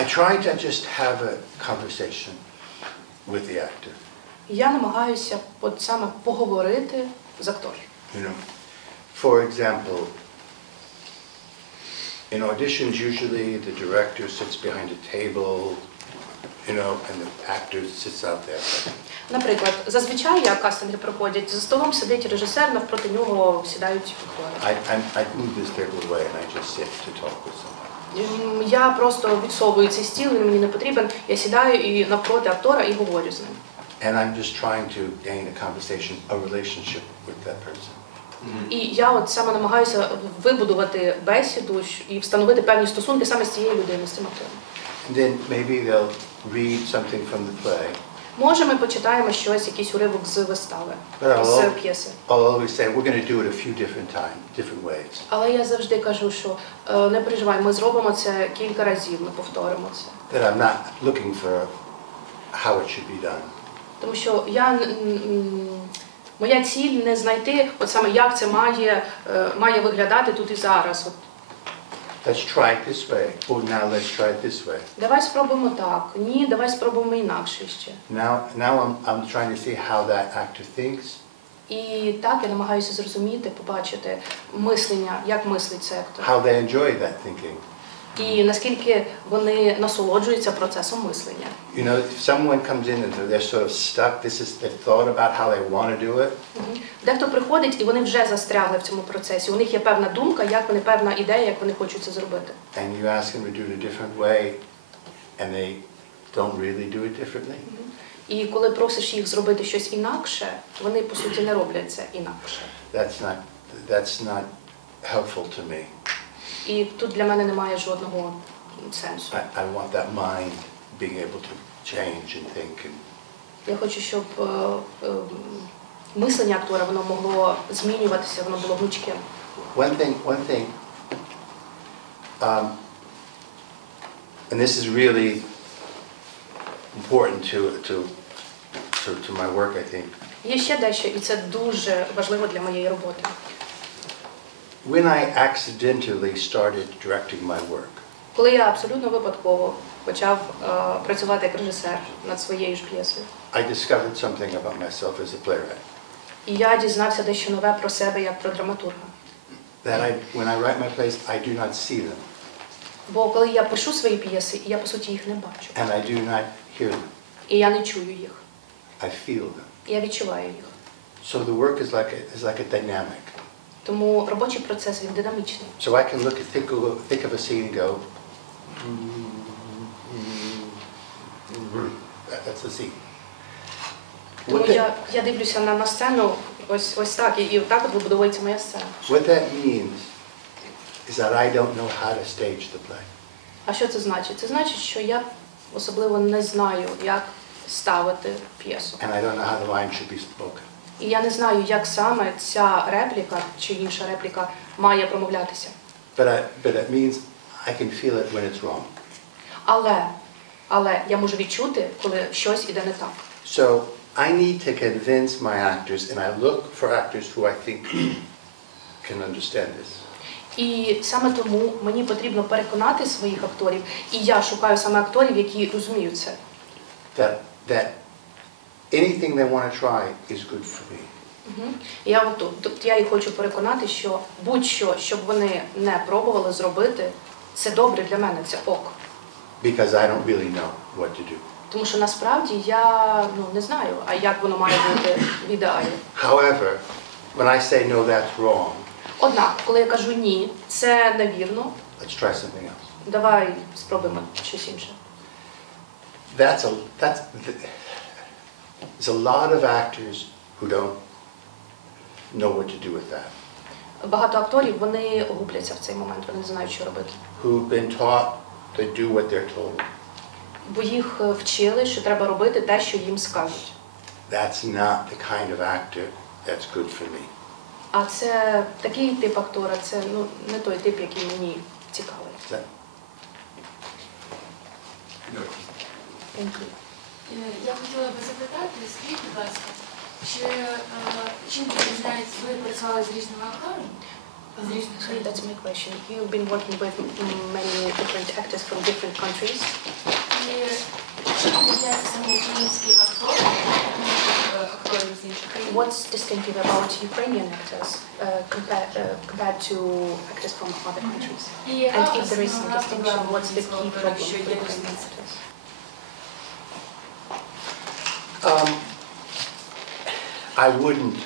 I try to just have a conversation with the actor. Я намагаюся от саме поговорити з актором. You know, for example, in auditions usually the director sits behind a table, you know, and the actor sits out there. Наприклад, зазвичай, як кастинги проходять, за столом сидить режисер, навпроти нього сідають актори. I move this table away and I just sit to talk with someone. Я просто відсовую цей стіл, він мені не потрібен, я сідаю і навпроти актора і говорю з ним. And I'm just trying to gain a conversation, a relationship with that person. І я от саме намагаюся вибудувати бесіду і встановити певні стосунки саме з цією людиною, з цим актором. And then maybe they'll read something from the play. Може, ми почитаємо щось, якийсь уривок з вистави, з п'єси. I'll always say we're going to do it a few different ways. Але я завжди кажу, що не переживай, ми зробимо це кілька разів, ми повторимо це. That I'm not looking for how it should be done. Тому що моя ціль не знайти, от саме як це має виглядати тут і зараз. Let's try it this way. Oh, now let's try it this way. Давай спробуємо так. Ні, давай спробуємо інакше ще. Now I'm trying to see how that actor thinks. І так я намагаюся зрозуміти, побачити мислення, як мислить цей актор. How they enjoy that thinking. І наскільки вони насолоджуються процесом мислення. You know, if someone comes in and they're sort of stuck, they've thought about how they want to do it. Дехто приходить і вони вже застрягли в цьому процесі. У них є певна думка, певна ідея, як вони хочуть це зробити. And you ask them to do it a different way, and they don't really do it differently. І коли просиш їх зробити щось інакше, вони по суті не роблять це інакше. That's not helpful to me. І тут для мене немає жодного сенсу. I want that mind being able to change and think. Я хочу, щоб мислення актора воно могло змінюватися, воно було гнучким. One thing, and this is really important to my work, I think. Є ще дещо, і це дуже важливо для моєї роботи. When I accidentally started directing my work, коли я абсолютно випадково почав працювати як режисер над своєю ж п'єсою, I discovered something about myself as a playwright. І я дізнався дещо нове про себе як про драматурга. That when I write my plays, I do not see them. Бо коли я пишу свої п'єси, я по суті їх не бачу. And I do not hear them. І я не чую їх. I feel them. Я відчуваю їх. So the work is like a dynamic. Тому робочий процес він динамічний. So I can think of a scene and go, that's the scene. Тому я дивлюся на сцену ось так, і так от вибудовується моя сцена. What that means is that I don't know how to stage the play. А що це значить? Це значить, що я особливо не знаю, як ставити п'єсу. And I don't know how the line should be spoken. І я не знаю, як саме ця репліка чи інша репліка має промовлятися. But it means I can feel it when it's wrong. Але я можу відчути, коли щось іде не так. So I need to convince my actors, and I look for actors who I think can understand this. І саме тому мені потрібно переконати своїх акторів, і я шукаю саме акторів, які розуміють це. That anything they want to try is good for me. Я їх хочу переконати, що будь-що, щоб вони не пробували зробити, це добре для мене, це ок. Because I don't really know what to do. Тому що насправді я не знаю, а як воно має бути в ідеалі. However, when I say no, that's wrong. Однак, коли я кажу ні, це невірно. Let's try something else. Давай спробуємо щось інше. There's a lot of actors who don't know what to do with that. Багато акторів, вони губляться в цей момент, вони не знають, що робити. Who've been taught to do what they're told. Бо їх вчили, що треба робити те, що їм скажуть. That's not the kind of actor that's good for me. А це такий тип актора, це не той тип, який мені цікавий. Я хотіла би запитати, скажіть, будь ласка, чим відрізняється, ви працювали з різними акторами? Sorry, that's my question. You've been working with many different actors from different countries. І чим відрізняється саме український актор від акторів з інших країн? What's distinctive about Ukrainian actors compared to actors from other countries? And if there is some distinction, what's the key problem for Ukrainian actors? I wouldn't,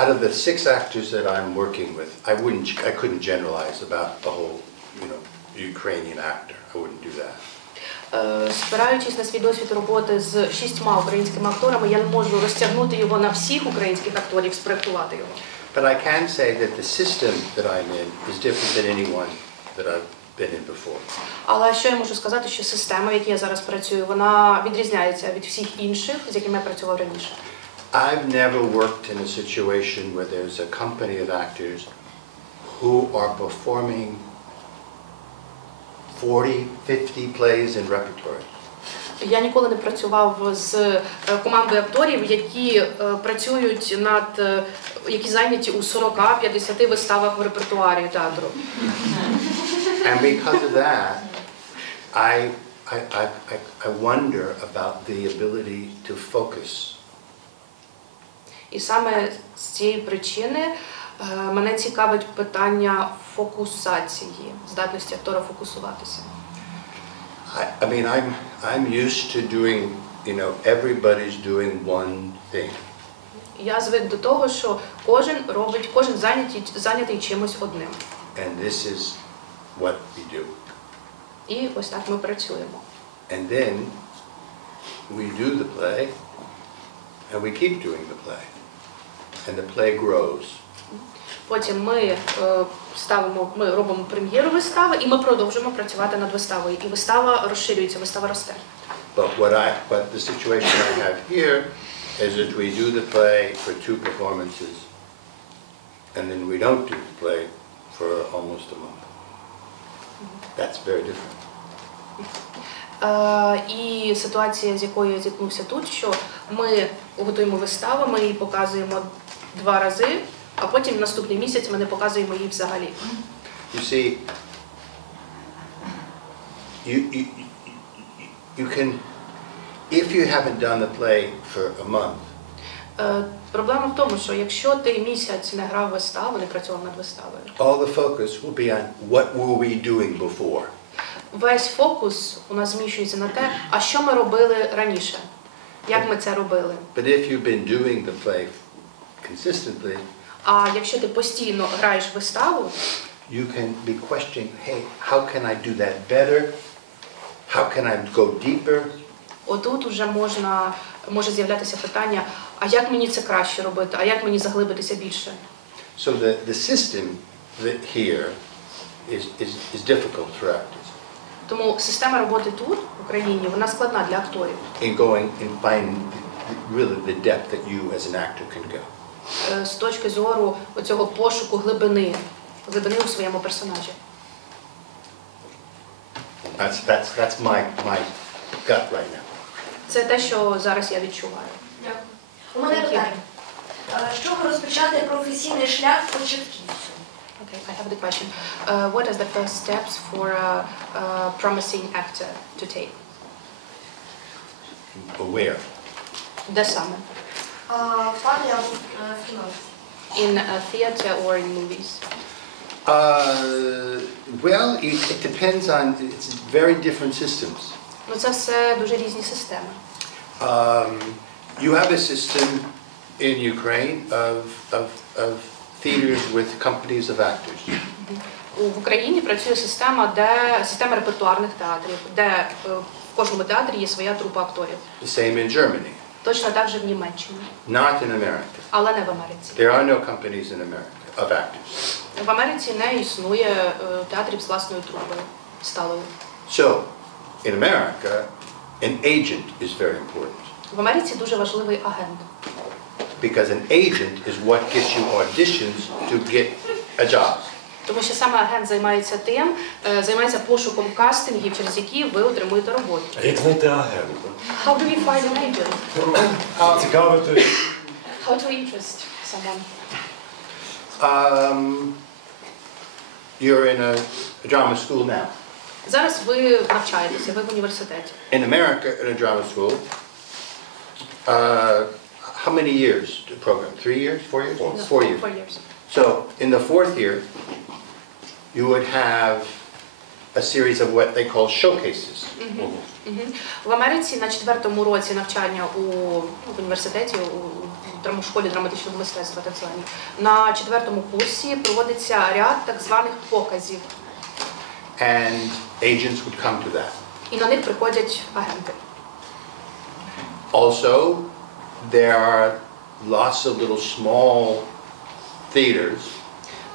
out of the 6 actors that I'm working with, I couldn't generalize about the whole, Ukrainian actor. I wouldn't do that. Спираючись на свій досвід роботи з 6 українськими акторами, я не можу розтягнути його на всіх українських акторів, спроектувати його. But I can say that the system that I'm in is different than anyone that I've been in before. Але що я можу сказати, що система, в якій я зараз працюю, вона відрізняється від всіх інших, з якими я працював раніше. I've never worked in a situation where there's a company of actors who are performing 40, 50 plays in repertory. Я ніколи не працював з командою акторів, які працюють які зайняті у 40-50 виставах в репертуарі театру. And because of that, I wonder about the ability to focus. І саме з цієї причини мене цікавить питання фокусації, здатності актора фокусуватися. I mean, I'm used to doing, everybody's doing one thing. Я звик до того, що кожен зайнятий чимось одним. And this is what we do. І ось так ми працюємо. And then we do the play, and we keep doing the play. And the play grows. Потім ми робимо прем'єру вистави, і ми продовжуємо працювати над виставою. І вистава розширюється, вистава росте. But the situation I have here is that we do the play for 2 performances, and then we don't do the play for almost a month. That's very different. І ситуація, з якою я зіткнувся тут, що ми готуємо виставу, ми її показуємо 2 рази, а потім наступний місяць ми не показуємо її взагалі. You see, you can, if you haven't done the play for a month, проблема в тому, що якщо ти місяць не грав виставу, не працював над виставою, all the focus will be on what were we doing before. Весь фокус у нас зміщується на те, а що ми робили раніше, як ми це робили. But if you've been doing the play consistently, А якщо ти постійно граєш виставу, you can be questioning, hey, how can I do that better? How can I go deeper? отут уже може з'являтися питання, а як мені це краще робити, а як мені заглибитися більше. So the system that here is difficult for actors. Тому система роботи тут, в Україні, вона складна для акторів. In going and finding really the depth that you as an actor can go. З точки зору оцього пошуку глибини у своєму персонажі. That's my gut right now. Це те, що зараз я відчуваю. Дякую. У мене питання. З чого розпочати професійний шлях початківцю? Okay, I have the question. What are the first steps for a promising actor to take? Where? Де саме? В театрі або в кіно. In a theater or in movies? Well, it depends on, it's very different systems. Ну, це все дуже різні системи. You have a system in Ukraine of theaters with companies of actors. В Україні працює система репертуарних театрів, де в кожному театрі є своя трупа акторів. The same in Germany. Точно так же в Німеччині. Not in America. Але не в Америці. There are no companies in America of actors. В Америці не існує театрів з власною трупою сталою. So, in America, an agent is very important. В Америці дуже важливий агент. Because an agent is what gets you auditions to get a job. Тому що саме агент займається пошуком кастингів, через які ви отримуєте роботу. А як знайти агента? How do we find an agent? Цікавити. How to interest someone? You're in a drama school now. Зараз ви навчаєтеся, ви в університеті. In America, in a drama school, how many years to program? 3 years? 4 years? 4 years. 4 years. So, in the 4th year, you would have a series of what they call showcases. В Америці на 4-му році навчання у університеті, у школі драматичного мистецтва, так звані, на 4-му курсі проводиться ряд так званих показів. And agents would come to that. І на них приходять агенти. Also, there are lots of little small theaters.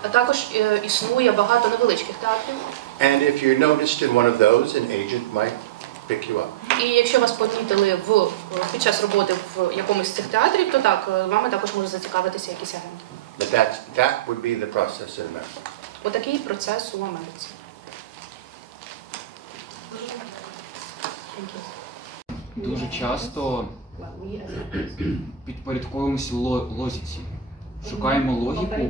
А також існує багато невеличких театрів. And if you're noticed in one of those, an agent might pick you up. І якщо вас помітили під час роботи в якомусь з цих театрів, то так, вами також може зацікавитися якийсь агент. But that would be the process in America. Отакий процес у Америці. Thank you. дуже часто підпорядковуємося логіці. Шукаємо логіку,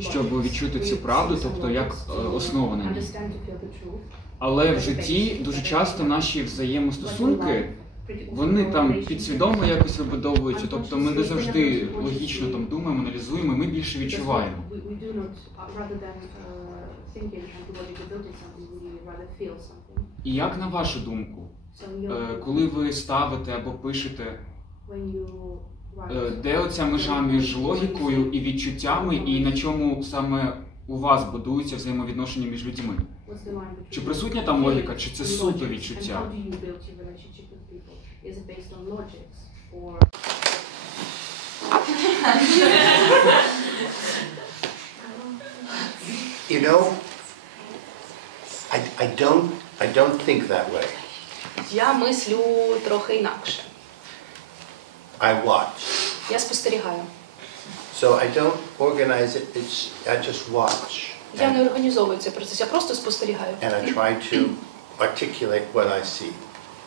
щоб відчути цю правду, тобто як основу на ній. Але в житті дуже часто наші взаємостосунки, вони там підсвідомо якось вибудовуються, тобто ми не завжди логічно там думаємо, аналізуємо, ми більше відчуваємо. І як на вашу думку, коли ви ставите або пишете, де оця межа між логікою і відчуттями, і на чому саме у вас будується взаємовідношення між людьми? Чи присутня там логіка, чи це суто відчуття? You know, I don't think that way. Я мислю трохи інакше. I watch. Я спостерігаю. So I don't organize it, I just watch. Я не організовую цей процес, я просто спостерігаю. And I try to articulate what I see.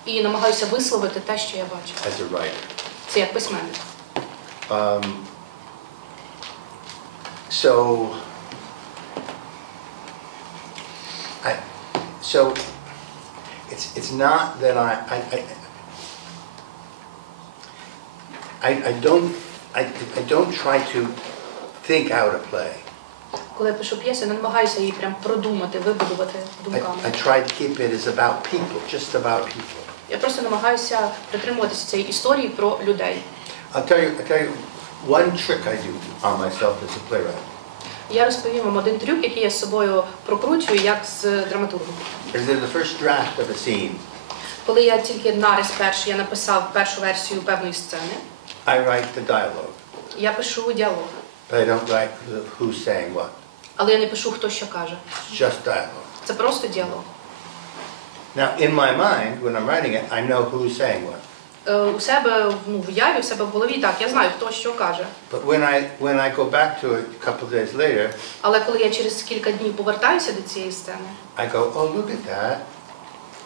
І намагаюся висловити те, що я бачу. As a writer. Це як письменник. So it's not that I don't try to think out a play. Коли я пишу п'єсу, я не намагаюся її прям продумати, вибудувати думками. I try to keep it as about people, just about people. Я просто намагаюся притримуватися цієї історії про людей. I'll tell you one trick I do on myself as a playwright. Я розповім вам один трюк, який я з собою прокручую, як з драматургом. The first draft of a scene. Коли я тільки нарис перший, я написав першу версію певної сцени. I write the dialogue. Я пишу діалог. But I don't write who's saying what. Але я не пишу, хто що каже. It's just dialogue. Це просто діалог. Now, in my mind, when I'm writing it, I know who's saying what. У себе в уяві, у себе в голові, так, я знаю, хто що каже. But when I go back to it a couple of days later, Але коли я через кілька днів повертаюся до цієї сцени, I go, oh, look at that.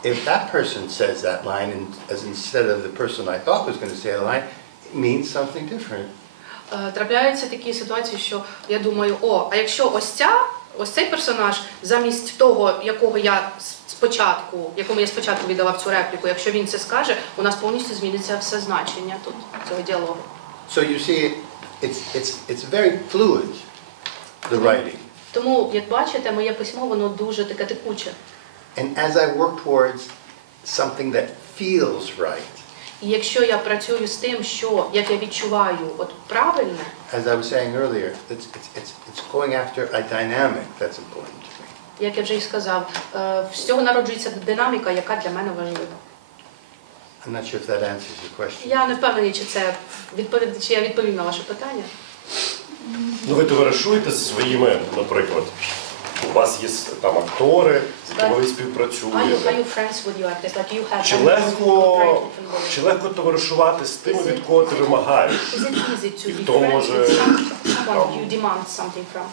If that person says that line as instead of the person I thought was going to say the line, it means something different. Трапляються такі ситуації, що я думаю, а якщо ось цей персонаж, замість того, якому я спочатку віддавав цю репліку, якщо він це скаже, у нас повністю зміниться все значення тут, цього діалогу. So you see, it's very fluid, the writing. Тому, як бачите, моє письмо, воно дуже таке текуче. And as I work towards something that feels right, І якщо я працюю з тим, що, як я відчуваю, от правильне, as I was saying earlier, it's going after a dynamic that's important to me. Як я вже й сказав, з цього народжується динаміка, яка для мене важлива. I'm not sure if that answers your question. Я не впевнений, чи я відповів на ваше питання. Ну, ви товаришуєте зі своїми, наприклад, у вас є там актори, з якими ви співпрацюєте. Are you friends with your actors? Like you have Чи легко товаришувати з тими, від кого ти вимагаєш? Is it easy to be Хто friends може with someone you demand something from?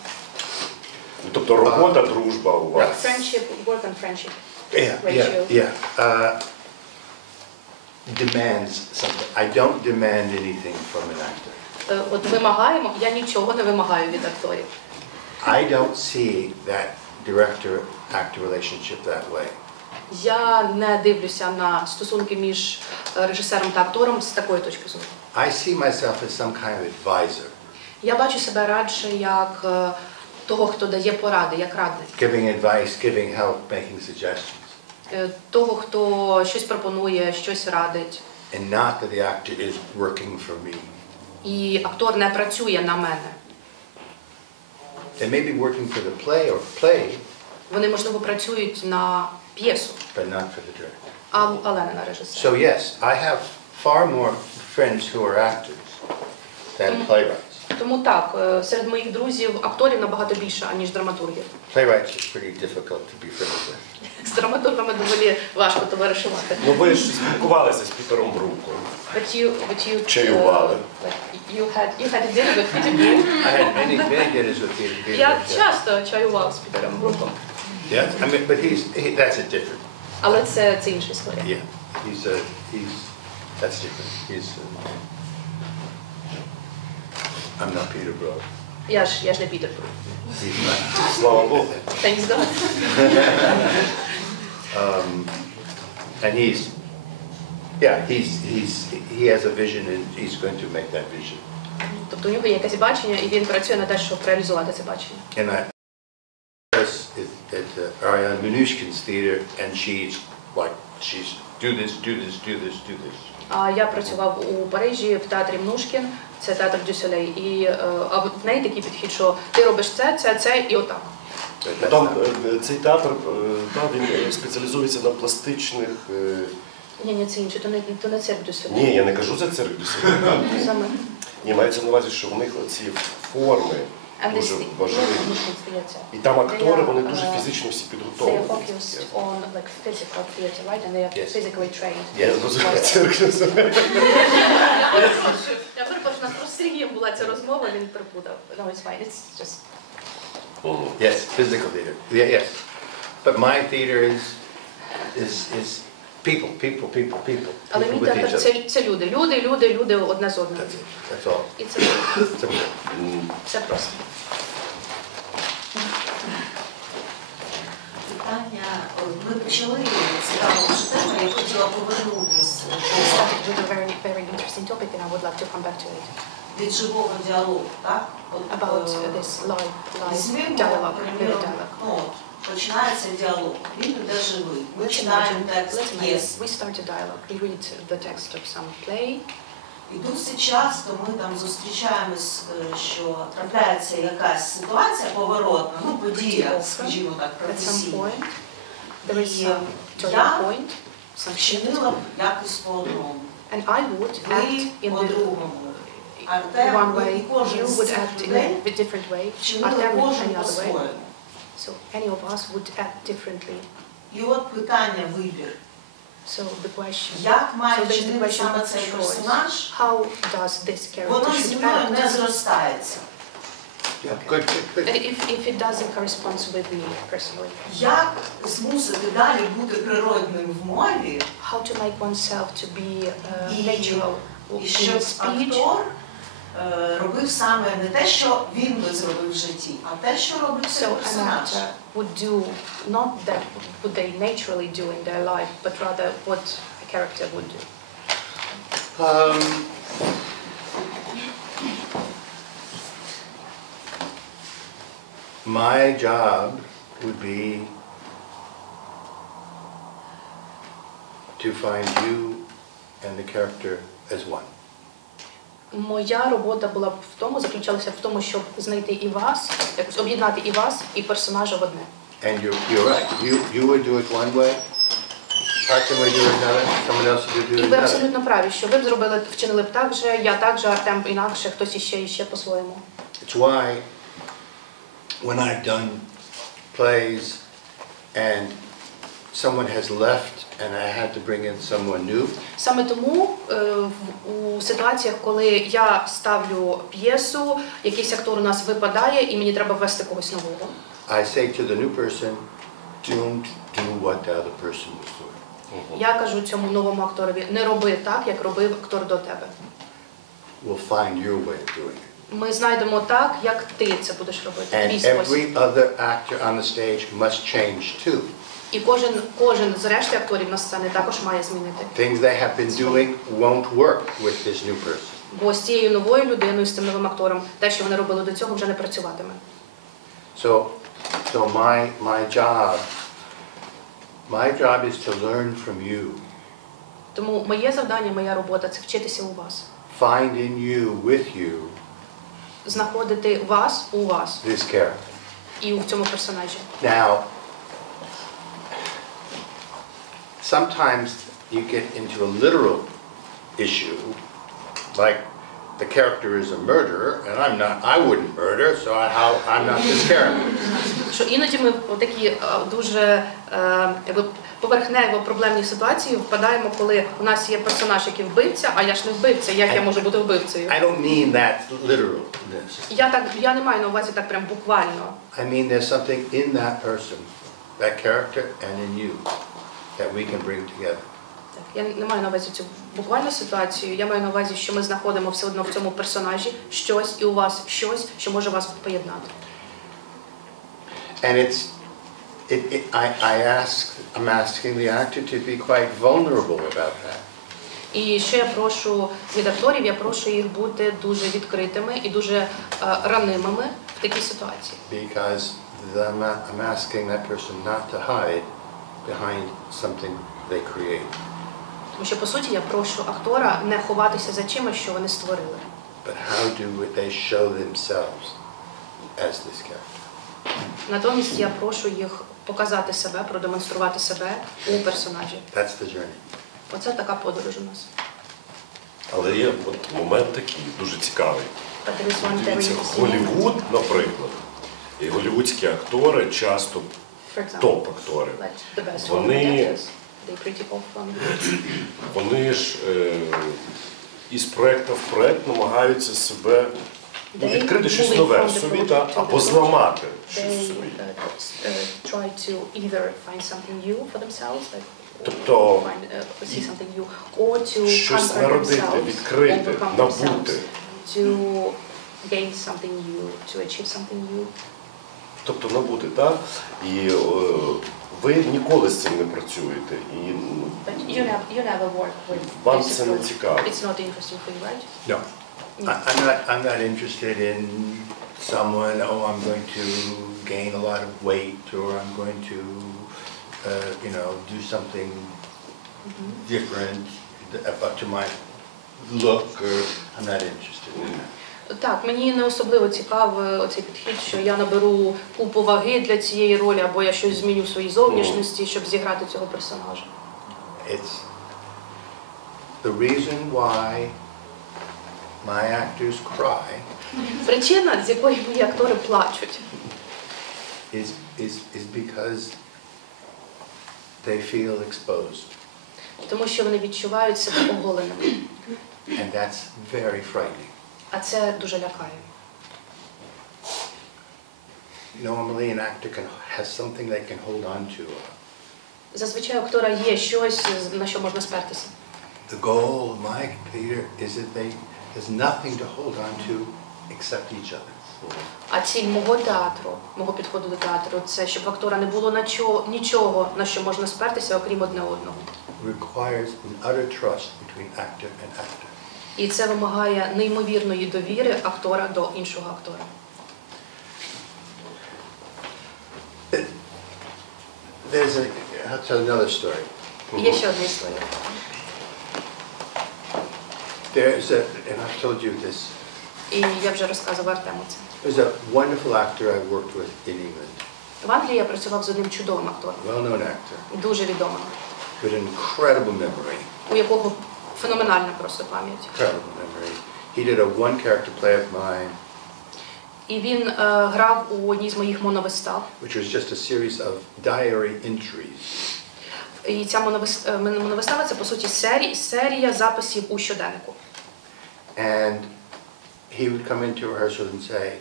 Тобто робота, дружба у вас? Friendship, work and friendship ratio. Yeah. Demands something. I don't demand anything from an actor. От вимагаємо, я нічого не вимагаю від акторів. I don't see that director-actor relationship that way. Я не дивлюся на стосунки між режисером та актором з такої точки зору. I see myself as some kind of advisor. Я бачу себе радше як того, хто дає поради, як радник. Giving advice, giving help, making suggestions. Того, хто щось пропонує, щось радить. And not that the actor is working for me. І актор не працює на мене. They may be working for the play or play, Вони, можливо, працюють на п'єсу, but not for the director. але не на режисера. So yes, I have far more friends who are actors than playwrights. Тому так, серед моїх друзів акторів набагато більше, аніж драматургів. Playwrights is pretty difficult to be friends with. З драматургами доволі важко товаришувати. Ну ви ж спілкувалися з Пітером Бруком. Чаювали. You had a dinner with Peter Brook. I had many dinners with Peter. Я часто чаював з Пітером Бруком. Yes, I mean, but that's a different. Але це інша історія. Yeah, That's different. He's, I'm not Peter Brook. Я ж не Пітер Брuk. He's not. Слава Богу. Thanks God. And he has a vision and he's going to make that vision. Тобто у нього є якесь бачення, і він працює над те, щоб реалізувати це бачення. And I was at Ariana Minushkin's theater, and she's do this, do this, do this, do this. А я працював у Парижі в театрі Мнушкін, це театр Дю Солей, і в неї такий підхід, що ти робиш це і отак. Там цей театр, він спеціалізується на пластичних... Ні, це інше, то не цирк Дю Солей. Ні, я не кажу за цирк Дю Солей. Саме. Ні, мається на увазі, що в них оці форми дуже важливі. І там актори, вони дуже фізично всі підготовлені. Я розумію, цирк. Я перепрошую, у нас просто з Сергієм була ця розмова, він перепутав. No, it's fine, it's just... Yes, physical theater. Yeah, yes. But my theater is people. Але мій театр – це люди одне з одним. That's all. І це все просто. Питання, ми почали цікаву вже тему, я хотіла повернутися від живого діалогу, так? Візьмемо, наприклад, починається діалог, він іде живий. Ми читаємо текст п'єси. І досить часто ми там зустрічаємось, що трапляється якась ситуація поворотна, подія, скажімо так, професійна. І я вчинила б якось по-одному. Ви по-другому. Артем, ви кожен з цих людей вчинили кожен по-своєму. So any of us would act differently. І от питання вибір. So the question. Як має вчинити саме цей персонаж? How does this character Воно зі мною act? не зростається. If it doesn't correspond with me personally. Як змусити далі бути природним в мові? How to make oneself to be natural І щоб актор робив саме не те, що він би зробив в житті, а те, що робить цей персонаж. So an actor would do not that what they naturally do in their life, but rather what a character would do. My job would be to find you and the character as one. Моя робота була б заключалася в тому, щоб знайти і вас, якось об'єднати і вас, і персонажа в одне. And you're right. You would do it one way, Артем would do it another, someone else would do it another. І ви another. абсолютно праві, що ви б вчинили б так же, я так же, Артем інакше, хтось іще по-своєму. It's why when I've done plays and someone has left and I had to bring in someone new. Саме тому у ситуаціях, коли я ставлю п'єсу, якийсь актор у нас випадає і мені треба ввести когось нового. I say to the new person, don't do what the other person was doing. Я кажу цьому новому акторові, не роби так, як робив актор до тебе. We'll find your way of doing it. Ми знайдемо так, як ти це будеш робити. And every other actor on the stage must change too. І кожен з решти акторів на сцені також має змінити. Things they have been doing won't work with this new person. Бо з цією новою людиною, з цим новим актором, те, що вони робили до цього, вже не працюватиме. So my job is to learn from you. Тому моє завдання, моя робота – це вчитися у вас. Find in you, with you, знаходити вас у вас. This character. І у цьому персонажі. Now, sometimes you get into a literal issue, like the character is a murderer, and I wouldn't murder, so I'm not this character. Що іноді ми в такі дуже поверхнево проблемні ситуації впадаємо, коли у нас є персонаж, який вбивця, а я ж не вбивця, як я можу бути вбивцею? I don't mean that literalness. Я не маю на увазі так прям буквально. I mean there's something in that person, that character and in you, that we can bring together. Я не маю на увазі цю буквальну ситуацію, я маю на увазі, що ми знаходимо все одно в цьому персонажі щось, і у вас щось, що може вас поєднати. And I'm asking the actor to be quite vulnerable about that. І що я прошу від акторів, я прошу їх бути дуже відкритими і дуже ранимими в такій ситуації. Because I'm asking that person not to hide behind something they create. Тому що, по суті, я прошу актора не ховатися за чимось, що вони створили. But how do they show themselves as this character? Натомість я прошу їх показати себе, продемонструвати себе у персонажі. That's the journey. Оце така подорож у нас. Але є момент такий, дуже цікавий. Дивіться, Голлівуд, наприклад, і голлівудські актори часто топ-актори. Вони ж із проєкту в проєкт намагаються себе відкрити щось нове в собі, або зламати щось в собі. Тобто щось народити, відкрити, набути. Тобто набути, так? І ви ніколи з цим не працюєте. І вам це не цікаво. No. I'm not interested in someone, I'm going to gain a lot of weight, or I'm going to, do something different to my look, or I'm not interested in that. Так, мені не особливо цікавий оцей підхід, що я наберу купу ваги для цієї ролі, або я щось зміню в своїй зовнішності, щоб зіграти цього персонажа. It's the reason why my actors cry. Причина, з якої мої актори плачуть, is because they feel exposed. Тому що вони відчувають себе оголеними. And that's very frightening. А це дуже лякає. Normally an actor has something they can hold on to. Зазвичай у актора є щось, на що можна спертися. The goal of my theater is that there's nothing to hold on to except each other. А ціль мого театру, мого підходу до театру, це щоб в актора не було нічого, на що можна спертися, окрім одне одного. Requires an utter trust between actor and actor. І це вимагає неймовірної довіри актора до іншого актора. I'll tell another story. Є ще одна історія. And I've told you this. І я вже розказував Артему це. There's a wonderful actor I worked with in England. В Англії я працював з одним чудовим актором. Well-known actor. Дуже відомим. With an incredible memory. У якого феноменальна просто пам'ять. Incredible memory. He did a one-character play of mine. І він грав у одній з моїх моновистав. Which was just a series of diary entries. І ця моновистава – це, по суті, серія записів у щоденнику. And he would come into rehearsal and say,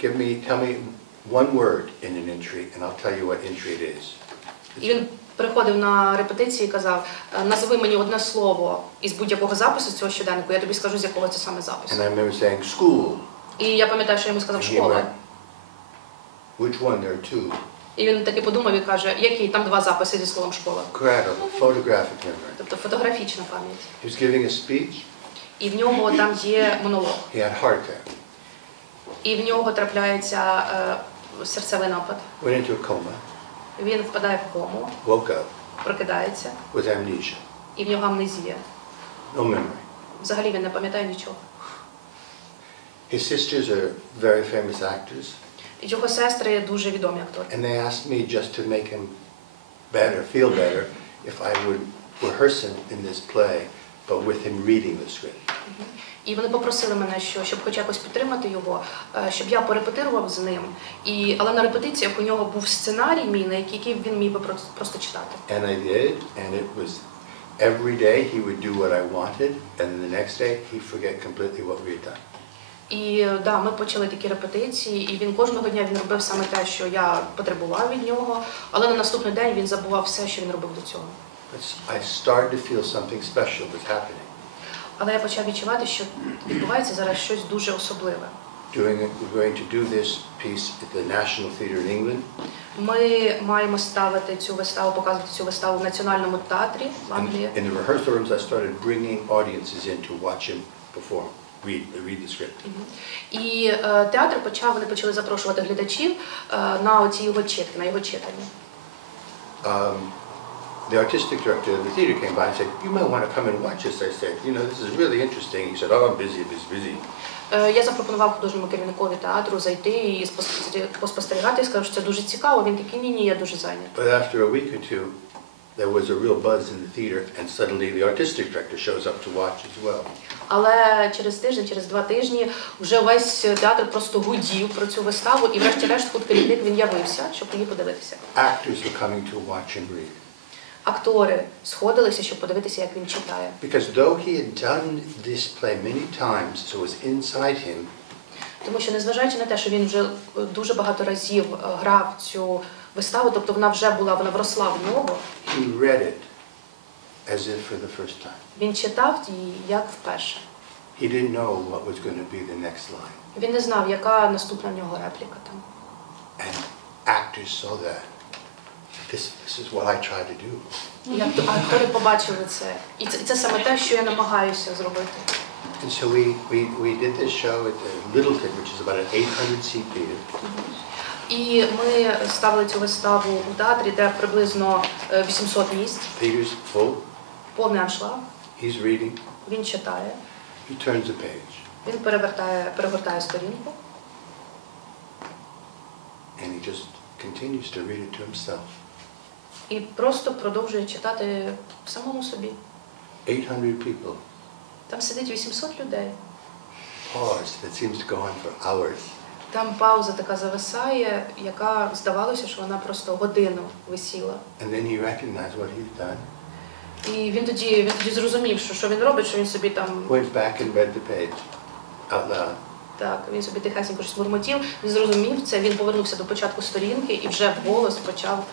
tell me one word in an entry, and I'll tell you what entry it is. І він приходив на репетиції і казав, назви мені одне слово із будь-якого запису цього щоденнику, я тобі скажу, з якого це саме запис. And I remember saying, school. І я пам'ятаю, що я йому сказав, школа. Which one? There are two. І він таки подумав і каже, який? Там два записи зі словом школа. Incredible, photographic memory. Тобто фотографічна пам'ять. He was giving a speech. І в нього там є монолог. He had heart attack. І в нього трапляється серцевий напад. Went into a coma. Він впадає в кому. Woke up. Прокидається. With amnesia. І в нього амнезія. No memory. Взагалі він не пам'ятає нічого. His sisters are very famous actors. Його сестри дуже відомі актори. And they asked me just to make him better, feel better, if I would rehearse him in this play, but with him reading the script. І вони попросили мене, щоб хоч якось підтримати його, щоб я порепетирував з ним. Але на репетиціях у нього був сценарій мій, на який він міг би просто читати. And I did, and it was every day he would do what I wanted, and then the next day he'd forget completely what we had done. І да, ми почали такі репетиції, і він кожного дня він робив саме те, що я потребував від нього, але на наступний день він забував все, що він робив до цього. I started to feel something special was happening. Але я почав відчувати, що відбувається зараз щось дуже особливе. We're going to do this piece at the National Theatre in England. Ми маємо ставити цю виставу, показувати цю виставу в Національному театрі в Англії. In the rehearsal rooms, I started bringing audiences in to watch him perform, read the script. І театр вони почали запрошувати глядачів на оці його читки, на його читання. The artistic director of the theatre came by and said, "You might want to come and watch this." I said, "You know, this is really interesting." He said, "Oh, I'm busy." Я запропонував художньому керівникові театру зайти і поспостерігати, і сказав, що це дуже цікаво. Він такий, ні, я дуже зайнятий. But after a week or two, there was a real buzz in the theatre, and suddenly the artistic director shows up to watch as well. Але через тиждень, через 2 тижні вже весь театр просто гудів про цю виставу, і врешті-решт керівник він явився, щоб її подивитися. Actors were coming to watch him read. Актори сходилися, щоб подивитися, як він читає. Because though he had done this play many times, so it was inside him. Тому що, незважаючи на те, що він вже дуже багато разів грав цю виставу, тобто вона вже була, вона вросла в нього. He read it as if for the first time. Він читав її як вперше. He didn't know what was going to be the next line. Він не знав, яка наступна в нього репліка там. And actors saw that. This is what I try to do. І актори побачили це. І це саме те, що я намагаюся зробити. And so we did this show at the Littleton, which is about an 800-seat theater. І ми ставили цю виставу у театрі, де приблизно 800 місць. Theater's full. Повний аншлаг. He's reading. Він читає. He turns a page. Він перегортає сторінку. And he just continues to read it to himself. І просто продовжує читати самому собі. 800 people. Там сидить 800 людей. Pause that seems to go on for hours. Там пауза така зависає, яка здавалося, що вона просто годину висіла. And then he recognized what he'd done. І він тоді зрозумів, що він робить, що він собі там... Went back and read the page out loud. Так, він собі тихесенько щось мурмотів, він зрозумів це, він повернувся до початку сторінки і вже вголос почав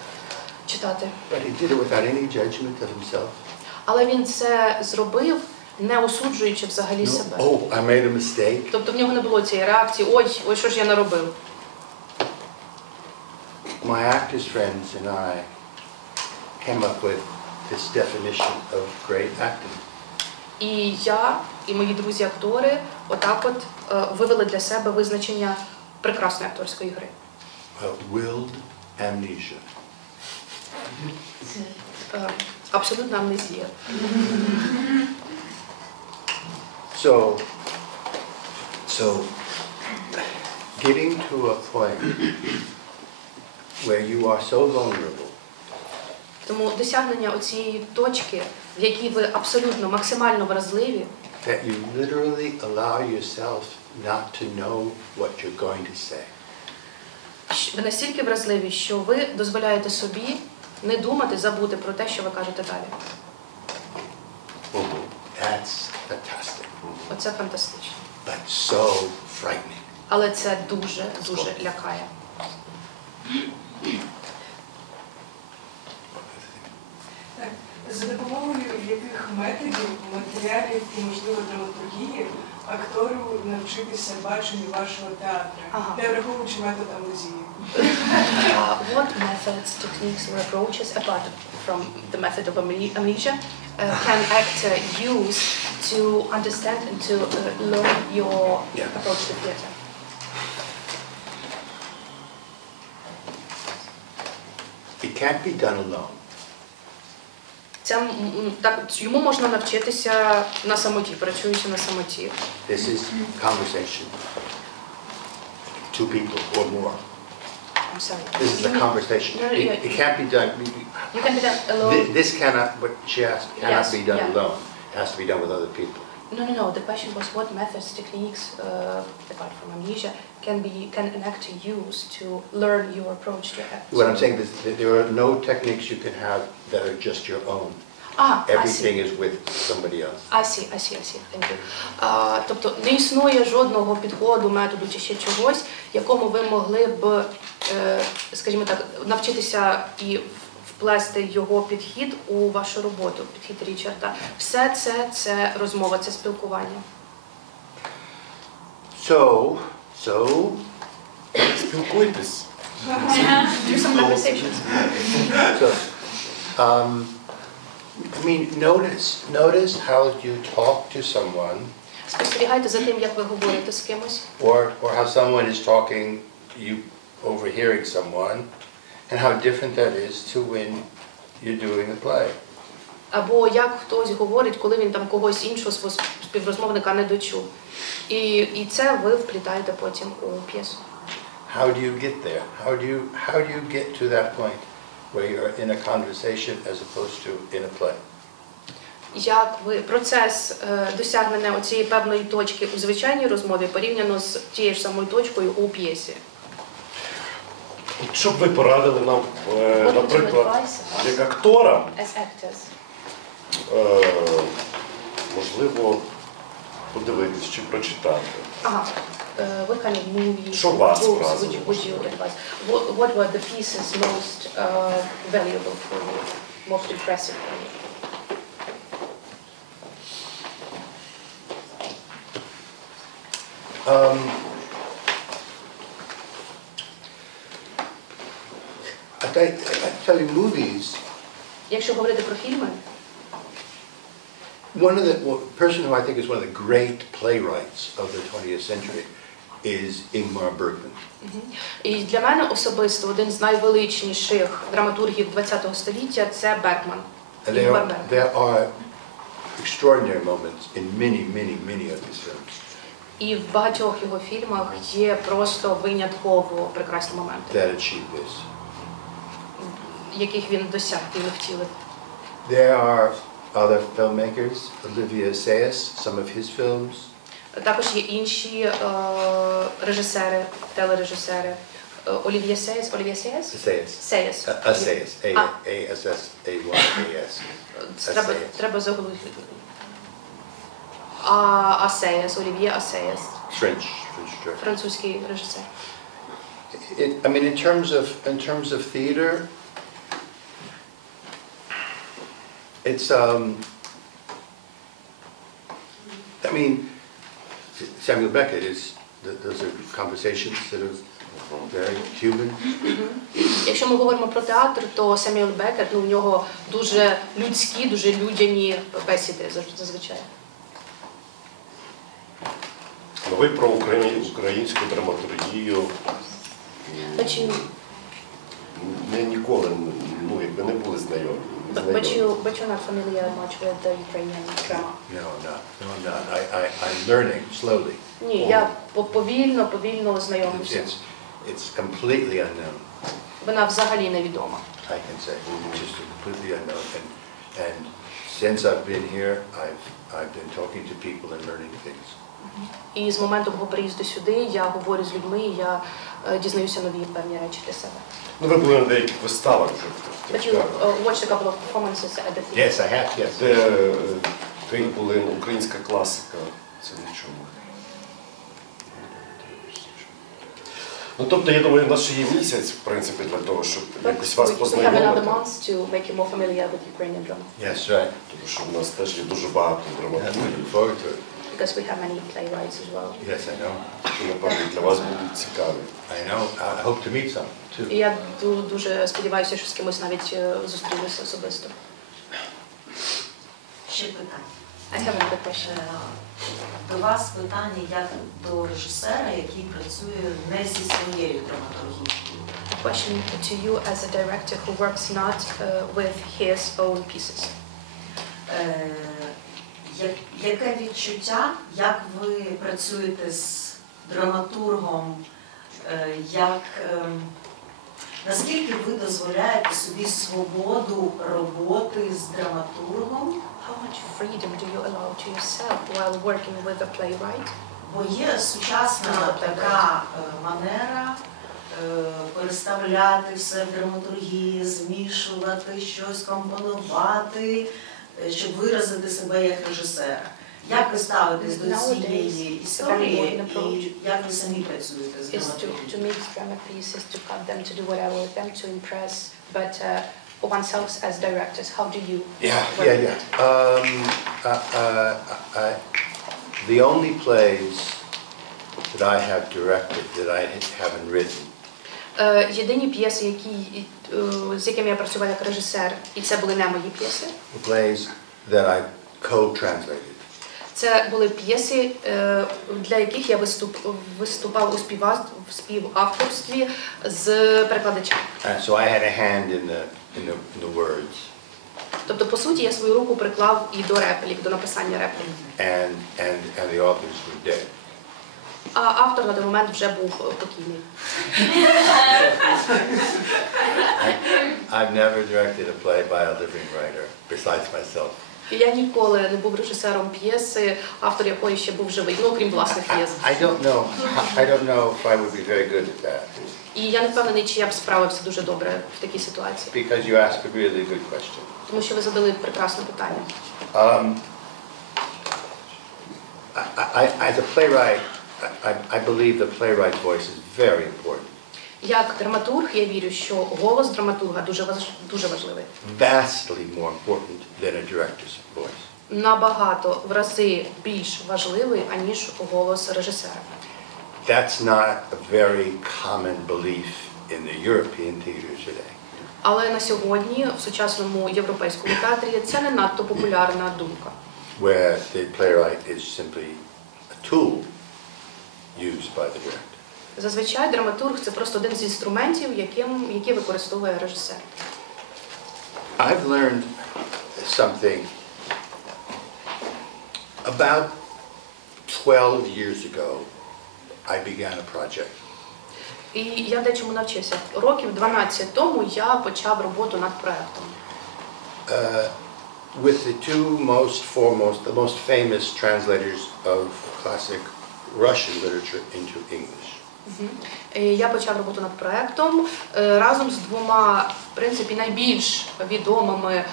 читати. But he did it without any judgment of himself. Але він це зробив, не осуджуючи взагалі себе. Oh, I made a mistake. Тобто в нього не було цієї реакції, ой, що ж я наробив. My actors friends and I came up with this definition of great acting. І я, і мої друзі-актори отак вивели для себе визначення прекрасної акторської гри. Willed amnesia. Абсолютна амнезія. So getting to a point where you are so vulnerable. Тому досягнення оцієї точки, в якій ви абсолютно максимально вразливі, That you literally allow yourself not to know what you're going to say. Ви настільки вразливі, що ви дозволяєте собі не думати, забути про те, що ви кажете далі. Oh, that's fantastic. Оце фантастично. But so frightening. Але це дуже лякає. За допомогою яких методів, матеріалів і, можливо, драматургії актору навчитися баченню вашого театру, не враховуючи метод амнезії? What methods, techniques or approaches, apart from the method of amnesia, can actor use to understand and to learn your approach to theater? It can't be done alone. Йому можна навчитися на самоті, працюючи на самоті. This is conversation. Two people or more. I'm sorry. This is a conversation. It can't be done. You can be done alone. This cannot, what she asked, cannot be done yeah. alone. It has to be done with other people. No. The question was what methods, techniques, apart from amnesia, can an actor use to learn your approach to act? What I'm saying is that there are no techniques you can have that are just your own. Everything is with somebody else. I see. Thank you. Тобто не існує жодного підходу, методу чи ще чогось, якому ви могли б, скажімо так, навчитися і вплести його підхід у вашу роботу, підхід Річарда. Все це розмова, це спілкування. So, Спілкуйтесь. Do some conversations. So, I mean, notice how you talk to someone, Спостерігайте за тим, як ви говорите з кимось. or how someone is talking, you overhearing someone, and how different that is to when you're doing a play. Або як хтось говорить, коли він там когось іншого свого співрозмовника не дочув. І це ви вплітаєте потім у п'єсу. How do you get there? How do you get to that point where you're in a conversation as opposed to in a play? Як ви процес досягнення оцієї певної точки у звичайній розмові порівняно з тією ж самою точкою у п'єсі? Що б ви порадили нам, наприклад, як акторам, можливо, подивитись чи прочитати? Ага. What kind of movies, Що вас books вразило? would you advise? What were the pieces most valuable for you, most impressive for you? I tell you, movies. Якщо говорити про фільми, Person who I think is one of the great playwrights of the 20th century is Ingmar Bergman. І для мене особисто один з найвеличніших драматургів ХХ століття – це Бергман. There are extraordinary moments in many of his films. І в багатьох його фільмах є просто винятково прекрасні моменти, That achieve this. яких він досяг, він втілив. There are other filmmakers, Olivier Assayas, some of his films. Також є інші режисери, телережисери. Олів'є Сеяс, Сеяс. A-S-S-A-Y-A-S. Треба заголовити. Асеяс, Олів'є Асеяс. French. Французький режисер. I mean, in terms of theater, it's I mean, Samuel Beckett is. Those are conversations that are very human. Якщо ми говоримо про театр, то Самюель Беккет, у нього дуже людські, дуже людяні бесіди зазвичай. Ви про українську драматургію ніколи не були знайомі. But you're not familiar much with the Ukrainian drama? No, I'm not. I'm learning slowly. Ні, я повільно знайомлюся. It's completely unknown. Вона взагалі невідома. I can say, just completely unknown. And since I've been here, I've been talking to people and learning things. І з моменту мого приїзду сюди я говорю з людьми, я дізнаюся нові певні речі для себе. Ви були на деяких виставах вже. But you watched a couple of performances at the theater? Yes, I have, yes. Де були українська класика, це нічому. Тобто, я думаю, у нас ще є місяць, в принципі, для того, щоб якось вас познайомити. We have another month to make you more familiar with Ukrainian drama. Yes, right. Тому що у нас теж є дуже багато драматургів. Looking forward to it. Because we have many playwrights as well. Yes, I know. Що, напевно, для вас будуть цікаві. I know. I hope to meet some, too. І я дуже сподіваюся, що з кимось навіть зустрінуся особисто. Ще питання. I have another question. До вас питання як до режисера, який працює не зі своєю драматургією. A question to you as a director who works not with his own pieces. Яке відчуття, як ви працюєте з драматургом, наскільки ви дозволяєте собі свободу роботи з драматургом? How much freedom do you allow to yourself while working with a playwright? Бо є сучасна така манера переставляти все в драматургії, змішувати, щось компонувати, щоб виразити себе як режисера. Як ви ставитесь до цієї історії і як ви самі працюєте з драматургією? To mix drama pieces, to cut them, to do what I want them to impress, but oneself as directors? How do you work Yeah. with it? The only plays that I have directed that I haven't written Єдині п'єси, з якими я працював як режисер, і це були не мої п'єси. plays that I co-translated. Це були п'єси, для яких я виступав у співавторстві з перекладачем. So I had a hand in the words. Тобто, по суті, я свою руку приклав і до реплік, до написання реплік. And the authors were dead. А автор на той момент вже був покійний. I've never directed a play by a living writer besides myself. Я ніколи не був режисером п'єси, автор якої ще був живий, ну, окрім власних п'єс. I don't know if I would be very good at that. І я не впевнений, чи я б справився дуже добре в такій ситуації. Because you ask a really good question. Тому що ви задали прекрасне питання. As a playwright, I believe the playwright's voice is very important. Як драматург, я вірю, що голос драматурга дуже важливий. Vastly more important than a director's voice. Набагато, в рази більш важливий, аніж голос режисера. That's not a very common belief in the European theater today. Але на сьогодні в сучасному європейському театрі це не надто популярна думка. Where the playwright is simply a tool used by the director. Зазвичай драматург – це просто один з інструментів, які використовує режисер. I've learned something about 12 years ago. I began a project. І я дечому навчився. Років 12 тому я почав роботу над проектом. With the two the most famous translators of classic Russian literature into English. Я почав роботу над проектом разом з двома, в принципі, найбільш відомими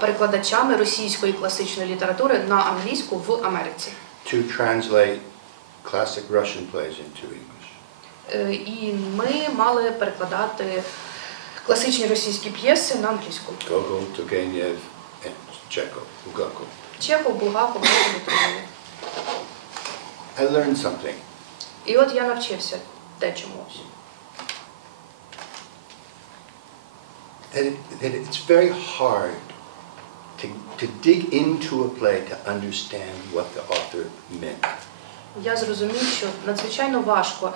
перекладачами російської класичної літератури на англійську в Америці. To translate classic Russian plays into English. І ми мали перекладати класичні російські п'єси на англійську. Gogol, Turgenev, and Chekhov, Bulgakov. Чехов, Булгаков, Тургенєв. I learned something. І от я навчився дечомусь. That it's very hard to dig into a play to understand what the author meant. Я зрозумів, що надзвичайно важко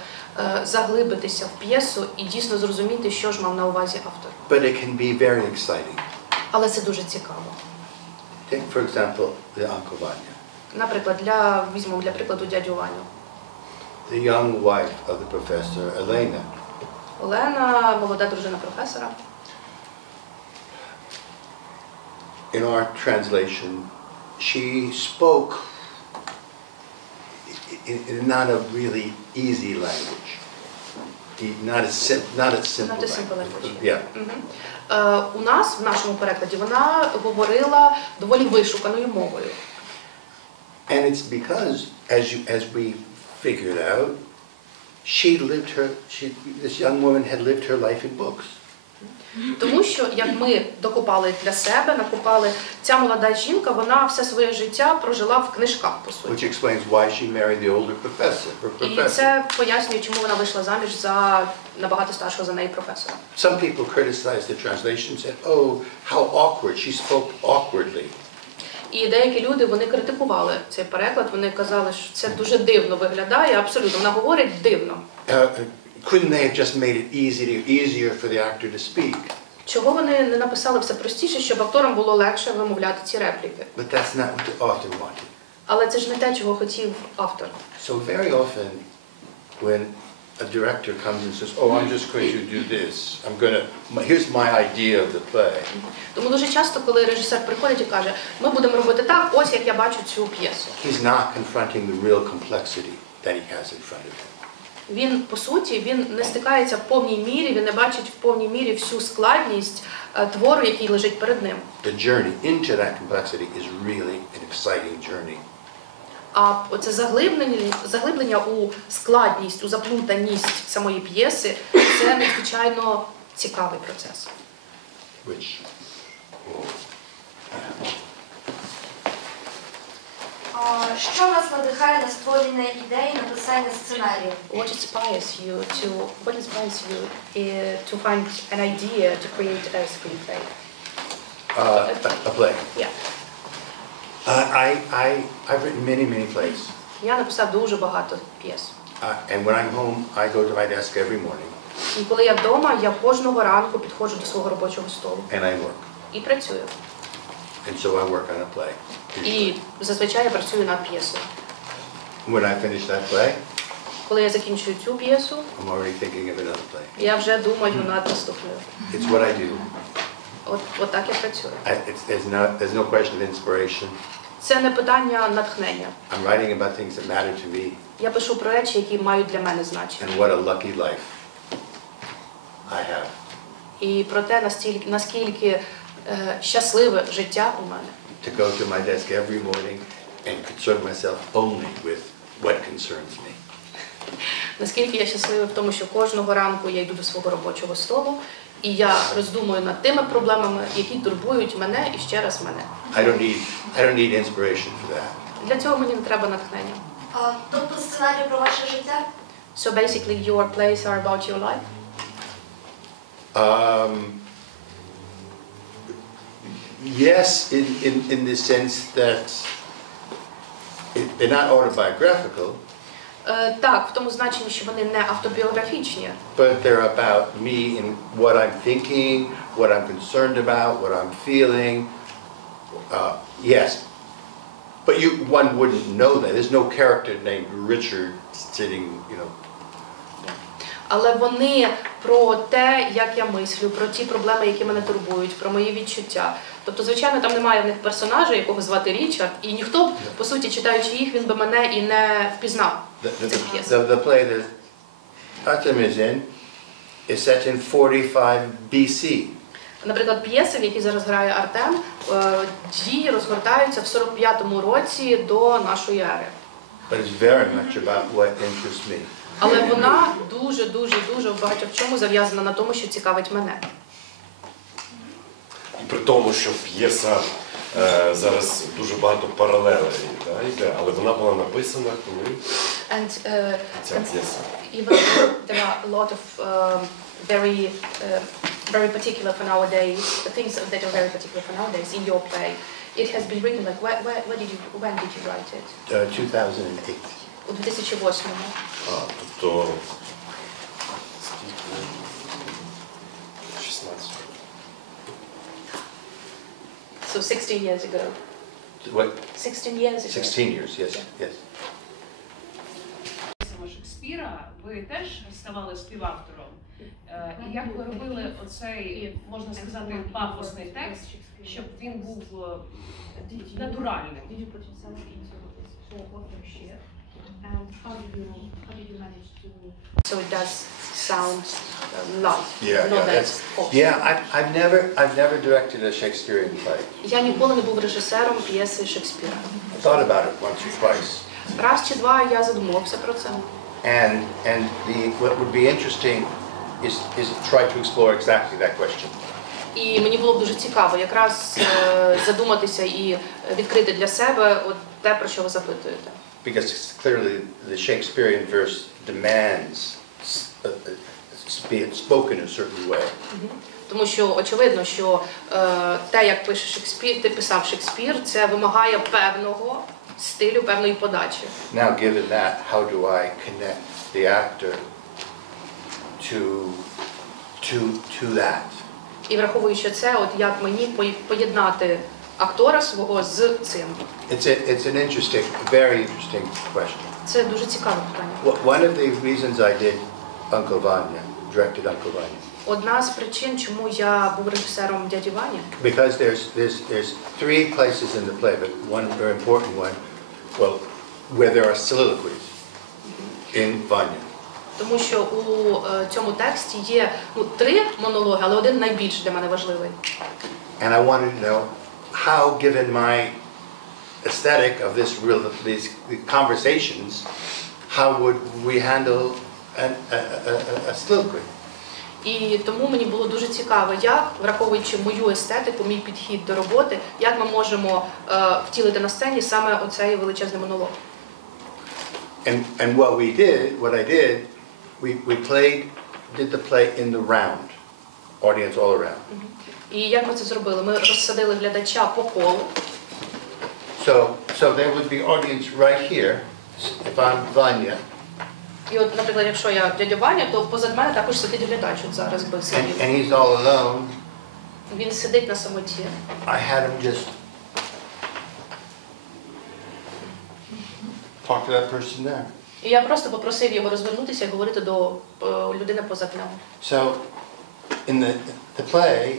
заглибитися в п'єсу і дійсно зрозуміти, що ж мав на увазі автор. But it can be very exciting. Але це дуже цікаво. Take, for example, the Uncle Vanya. Наприклад, візьмемо для прикладу дядю Ваню. The young wife of the professor, Elena. Олена, молода дружина професора. In our translation, she spoke in not a really easy language. Not a simple language. Yeah. У нас, в нашому перекладі, вона говорила доволі вишуканою мовою. And it's because, as we figured out, this young woman had lived her life in books. Тому що, як ми докопали для себе, накопали, ця молода жінка, вона все своє життя прожила в книжках, по суті. Which explains why she married the older professor. І це пояснює, чому вона вийшла заміж за набагато старшого за неї професора. Some people criticized the translation and said, oh, how awkward, she spoke awkwardly. І деякі люди, вони критикували цей переклад, вони казали, що це дуже дивно виглядає, абсолютно, вона говорить дивно. Couldn't they have just made it easier for the actor to speak? Чого вони не написали все простіше, щоб акторам було легше вимовляти ці репліки? But that's not what the author wanted. Але це ж не те, чого хотів автор. So very often, when a director comes and says, oh, I'm just going to do this, here's my idea of the play. Тому дуже часто, коли режисер приходить і каже, ми будемо робити так, ось як я бачу цю п'єсу. He's not confronting the real complexity that he has in front of him. Він, по суті, він не стикається в повній мірі, він не бачить в повній мірі всю складність твору, який лежить перед ним. The journey into that complexity is really an exciting journey. А це заглиблення у складність, у заплутаність самої п'єси – це надзвичайно цікавий процес. which Що вас надихає на створення ідей, написання сценарію? What inspires you to find an idea to create a screenplay? a play. Yeah. I've written many plays. Я написав дуже багато п'єс. And when I'm home, I go to my desk every morning І коли я вдома, я кожного ранку підходжу до свого робочого столу and I work. і працюю. And so I work on a play. І зазвичай я працюю над п'єсою. When I finish that play, Коли я закінчую цю п'єсу, I'm already thinking of another play. я вже думаю над наступною. It's what I do. От так я працюю. There's no question of inspiration. Це не питання натхнення. I'm writing about things that matter to me. Я пишу про речі, які мають для мене значення. And what a lucky life I have. І про те, наскільки щасливе життя у мене. To go to my desk every morning and concern myself only with what concerns me. Наскільки я щасливий в тому, що кожного ранку я йду до свого робочого столу, і я роздумую над тими проблемами, які турбують мене і ще раз мене. I don't need inspiration for that. Для цього мені не треба натхнення. Тобто сценарій про ваше життя? So basically your plays are about your life? Yes, in the sense that they're not autobiographical. Так, в тому значенні, що вони не автобіографічні. But they're about me and what I'm thinking, what I'm concerned about, what I'm feeling. Yes, but one wouldn't know that. There's no character named Richard sitting, you know. Але вони про те, як я мислю, про ті проблеми, які мене турбують, про мої відчуття. Тобто, звичайно, там немає в них персонажа, якого звати Річард, і ніхто, по суті, читаючи їх, він би мене і не впізнав. The play that Artem is in is set in 45 BC. Наприклад, п'єси, в якій зараз грає Артем, дії розгортаються в 45-му році до нашої ери. But it's very much about what interests me. Але вона дуже в багатьох чому зав'язана на тому, що цікавить мене. І при тому, що п'єса зараз дуже багато паралелей йде, але вона була написана коли ця п'єса. Even though there are a lot of very particular for nowadays, the things that are very particular for nowadays in your play, it has been written like when did you write it? 2008. У 2008-му. Тобто 16. So 16 years ago. What? 16 years ago. 16 years, yes, yes. Шекспіра ви теж ставали співавтором. І як ви робили оцей, можна сказати, пафосний текст, щоб він був натуральним? So it does sound live. I've never directed a Shakespearean play. Я ніколи не був режисером п'єси Шекспіра. I thought about it once or twice. Раз чи два я задумався про це. And what would be interesting is try to explore exactly that question. І мені було б дуже цікаво якраз задуматися і відкрити для себе от те, про що ви запитуєте. Because clearly the Shakespearean verse demands spoken in a certain way. Тому що очевидно, що те, як пише Шекспір, ти писав Шекспір, це вимагає певного стилю, певної подачі. Now, given that, how do I connect the actor to that? І враховуючи це, от як мені поєднати актора свого з цим. It's an interesting, very interesting question. Це дуже цікаве питання. One of the reasons I did Uncle Vanya, directed Uncle Vanya. Одна з причин, чому я був режисером «Дяді Вані». Because there's three places in the play, but one very important one, well, where there are soliloquies in Vanya. Тому що у цьому тексті є три монологи, але один найбільш для мене важливий. And I wanted to know how, given my aesthetic of these conversations, how would we handle a soliloquy? І тому мені було дуже цікаво, як, враховуючи мою естетику, мій підхід до роботи, як ми можемо втілити на сцені саме оцей величезний монолог. And what I did, we did the play in the round, audience all around. І як ми це зробили? Ми розсадили глядача по колу. So there would be audience right here, if I'm Vanya. І от, наприклад, якщо я дядя Ваня, то позад мене також сидить глядач, от зараз би сидів. And he's all alone. Він сидить на самоті. I had him just talk to that person there. І я просто попросив його розвернутися і говорити до людини позад нього. So in the play,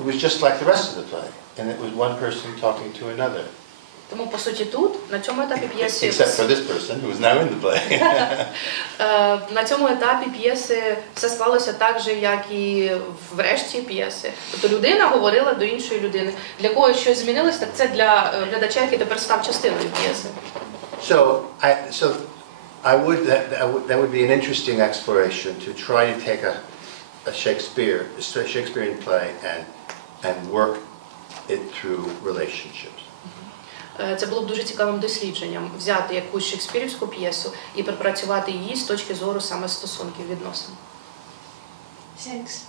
it was just like the rest of the play, and it was one person talking to another. Тому, по суті, тут, на цьому етапі п'єси... Except for this person who is now in the play. На цьому етапі п'єси все склалося так же, як і в решті п'єси. Тобто людина говорила до іншої людини. Для когось щось змінилось, так це для глядача, який тепер став частиною п'єси. So that would be an interesting exploration to try to take a Shakespearean play and work it through relationships. Це було б дуже цікавим дослідженням взяти якусь шекспірівську п'єсу і пропрацювати її з точки зору саме стосунків, відносин. Thanks.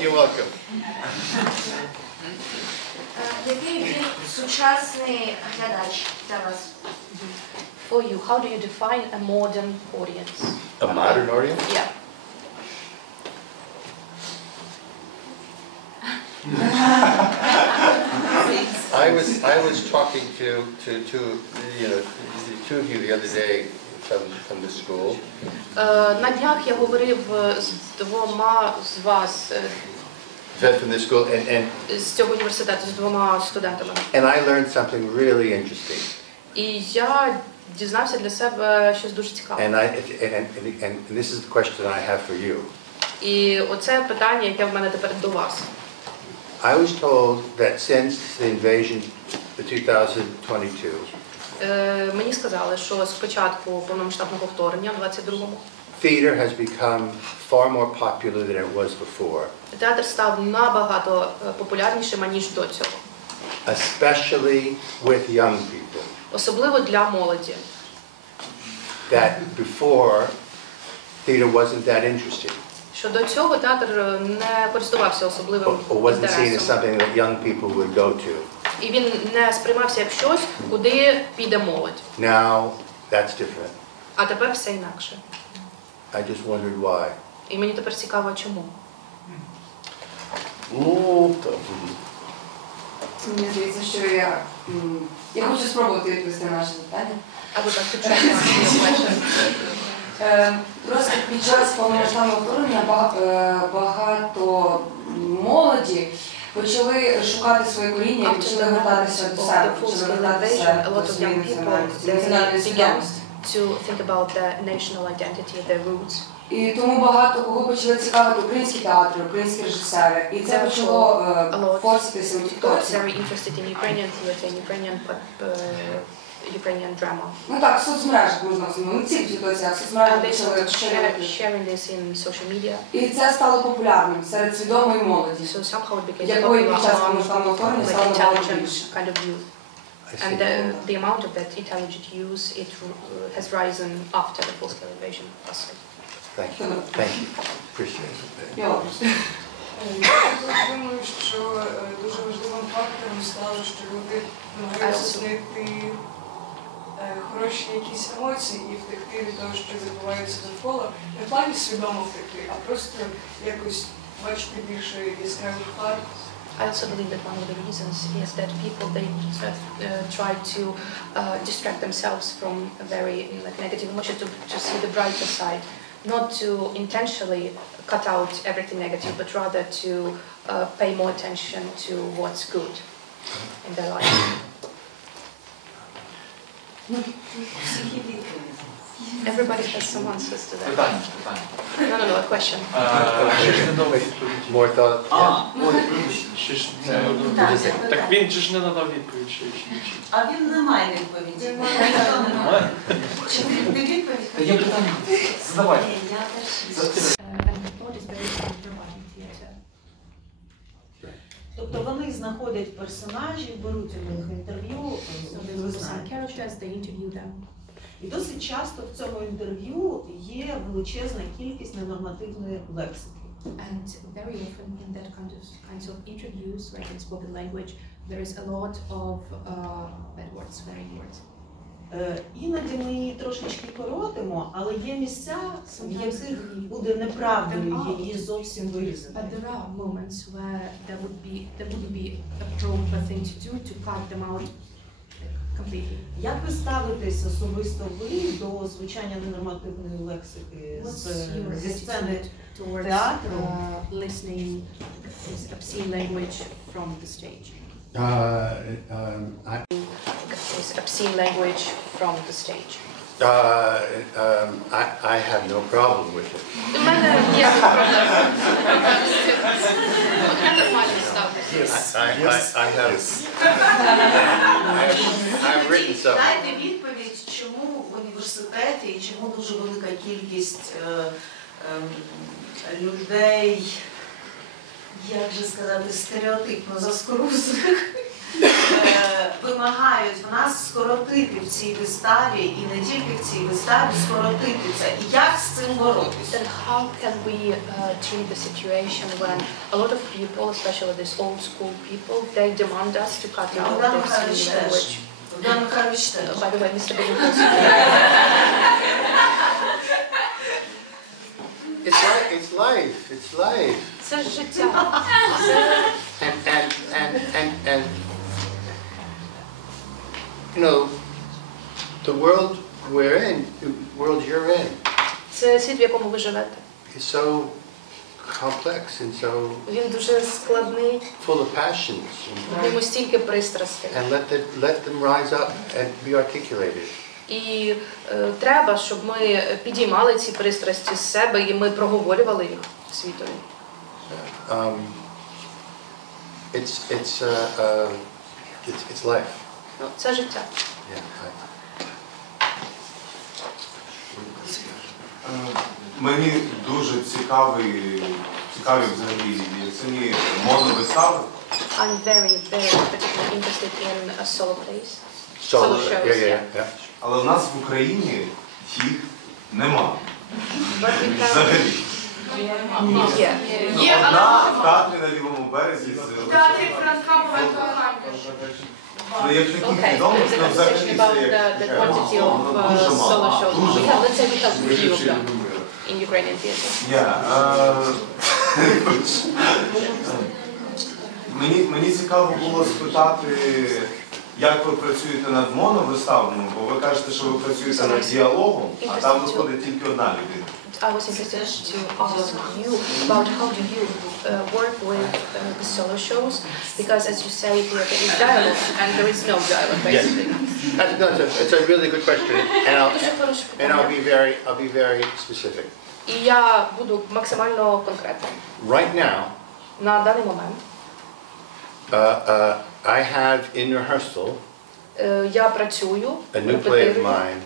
You're welcome. Який він сучасний глядач для вас? For you, how do you define a modern audience? A modern audience? Yeah. I was talking to two of you the other day from the school. На днях я говорив з двома з вас From the school, and з цього університету, з двома студентами. And I learned something really interesting. І я дізнався для себе щось дуже цікаве. And this is the question I have for you. І оце питання, яке в мене тепер до вас. I was told that since the invasion of 2022, мені сказали, що з початку повномасштабного вторгнення в 22-му theater has become far more popular than it was before. Театр став набагато популярнішим, ніж до цього. Especially with young people. Особливо для молоді. That before theater wasn't that interesting. Що до цього театр не користувався особливим інтересом. І він не сприймався як щось, куди піде молодь. Now that's different. А тепер все інакше. I just wondered why. І мені тепер цікаво, чому. Мені здається, що я хочу спробувати відповісти на ваше запитання. А ви так чекаєте? Просто під час повномасштабного вторгнення багато молоді почали шукати своє коріння і почали вертатися до себе, почали вертатися до своєї національної свідомості. To think about the national identity, their roots. І тому багато кого почали цікавити українські театри, українські режисери. І це почало форситися у тіктоці. Very interested in Ukrainian theater, Ukrainian drama. Ну так, в соцмережах можна основно, не тільки в тіктоці, а в соцмережах почали sharing this in social media. І це стало популярним серед свідомої молоді, So somehow it became якої під час повномасштабного вторгнення стало набагато більше. Kind of youth. And the amount of that intelligent use has risen after the full-scale invasion. Thank you. Thank you. Appreciate it. Я думаю, що дуже важливим фактором стало, що люди намагаються знайти хороші якісь емоції і втекти від того, що відбувається довкола. Не в плані свідомо втекти, а просто якось бачити більше яскравих фарб. I also believe that one of the reasons is that people try to distract themselves from a very negative emotion to see the brighter side, not to intentionally cut out everything negative, but rather to pay more attention to what's good in their life. Everybody has some answers to that. Питання. No, a question. Ще ж не дав More thought? Ще ж не надав. Так він же ж не надав відповідь, що ще нічого. А він не має відповіді. Ніхто не має. Чи ти відповідь? Та є питання. Задавай. Ні, я теж. Тобто вони знаходять персонажів, беруть у них інтерв'ю, ви знаєте. І досить часто в цьому інтерв'ю є величезна кількість ненормативної лексики. And very often in that kinds of interviews, like in spoken language, there is a lot of bad words, swearing words. Іноді ми її трошечки коротимо, але є місця, в яких буде неправдою її зовсім вирізати. But there are moments where there wouldn't be a proper thing to do to cut them out completely. Як ви ставитесь особисто ви до звучання ненормативної лексики зі сцени театру? Listening obscene language from the stage. Obscene language from the stage. I have no problem with it. У мене ніяких проблем. Я нормально ставлюся. I have written some. Дайте відповідь, чому в університеті і чому дуже велика кількість людей, як же сказати, стереотипно заскорузлих, вимагають в нас скоротити в цій виставі, і не тільки в цій виставі, скоротити це. І як з цим боротися? Then how can we treat the situation when a lot of people, especially these old school people, they demand us to cut out their obscene language? By the way, Mr. Beniuka. It's life. It's life. Це ж життя. And you know, the world we're in, the world you're in, Це світ, в якому ви живете. is so complex and so Він дуже складний. full of passions. В ньому стільки пристрастей. And let them rise up and be articulated. І треба, щоб ми підіймали ці пристрасті з себе і ми проговорювали їх світові. It's life. Ну, це життя. Мені дуже цікаві взагалі самі моновистави. I'm very particularly interested in solo plays. Solo shows, yeah. Але в нас в Україні їх нема. Взагалі. Є. Одна в театрі на Лівому березі. Ну, як таких відомих, ну, взагалі це як дуже мало. Let's say we have a few of them in Ukrainian theater. Мені цікаво було спитати, як ви працюєте над моновиставами, бо ви кажете, що ви працюєте над діалогом, а там виходить тільки одна людина. I was interested to ask you about how do you work with the solo shows, because as you say, there is dialogue and there is no dialogue basically. Yes. It's a really good question, and I'll be very specific. І я буду максимально конкретним. Right now, На даний момент I have in rehearsal я працюю, a new play of mine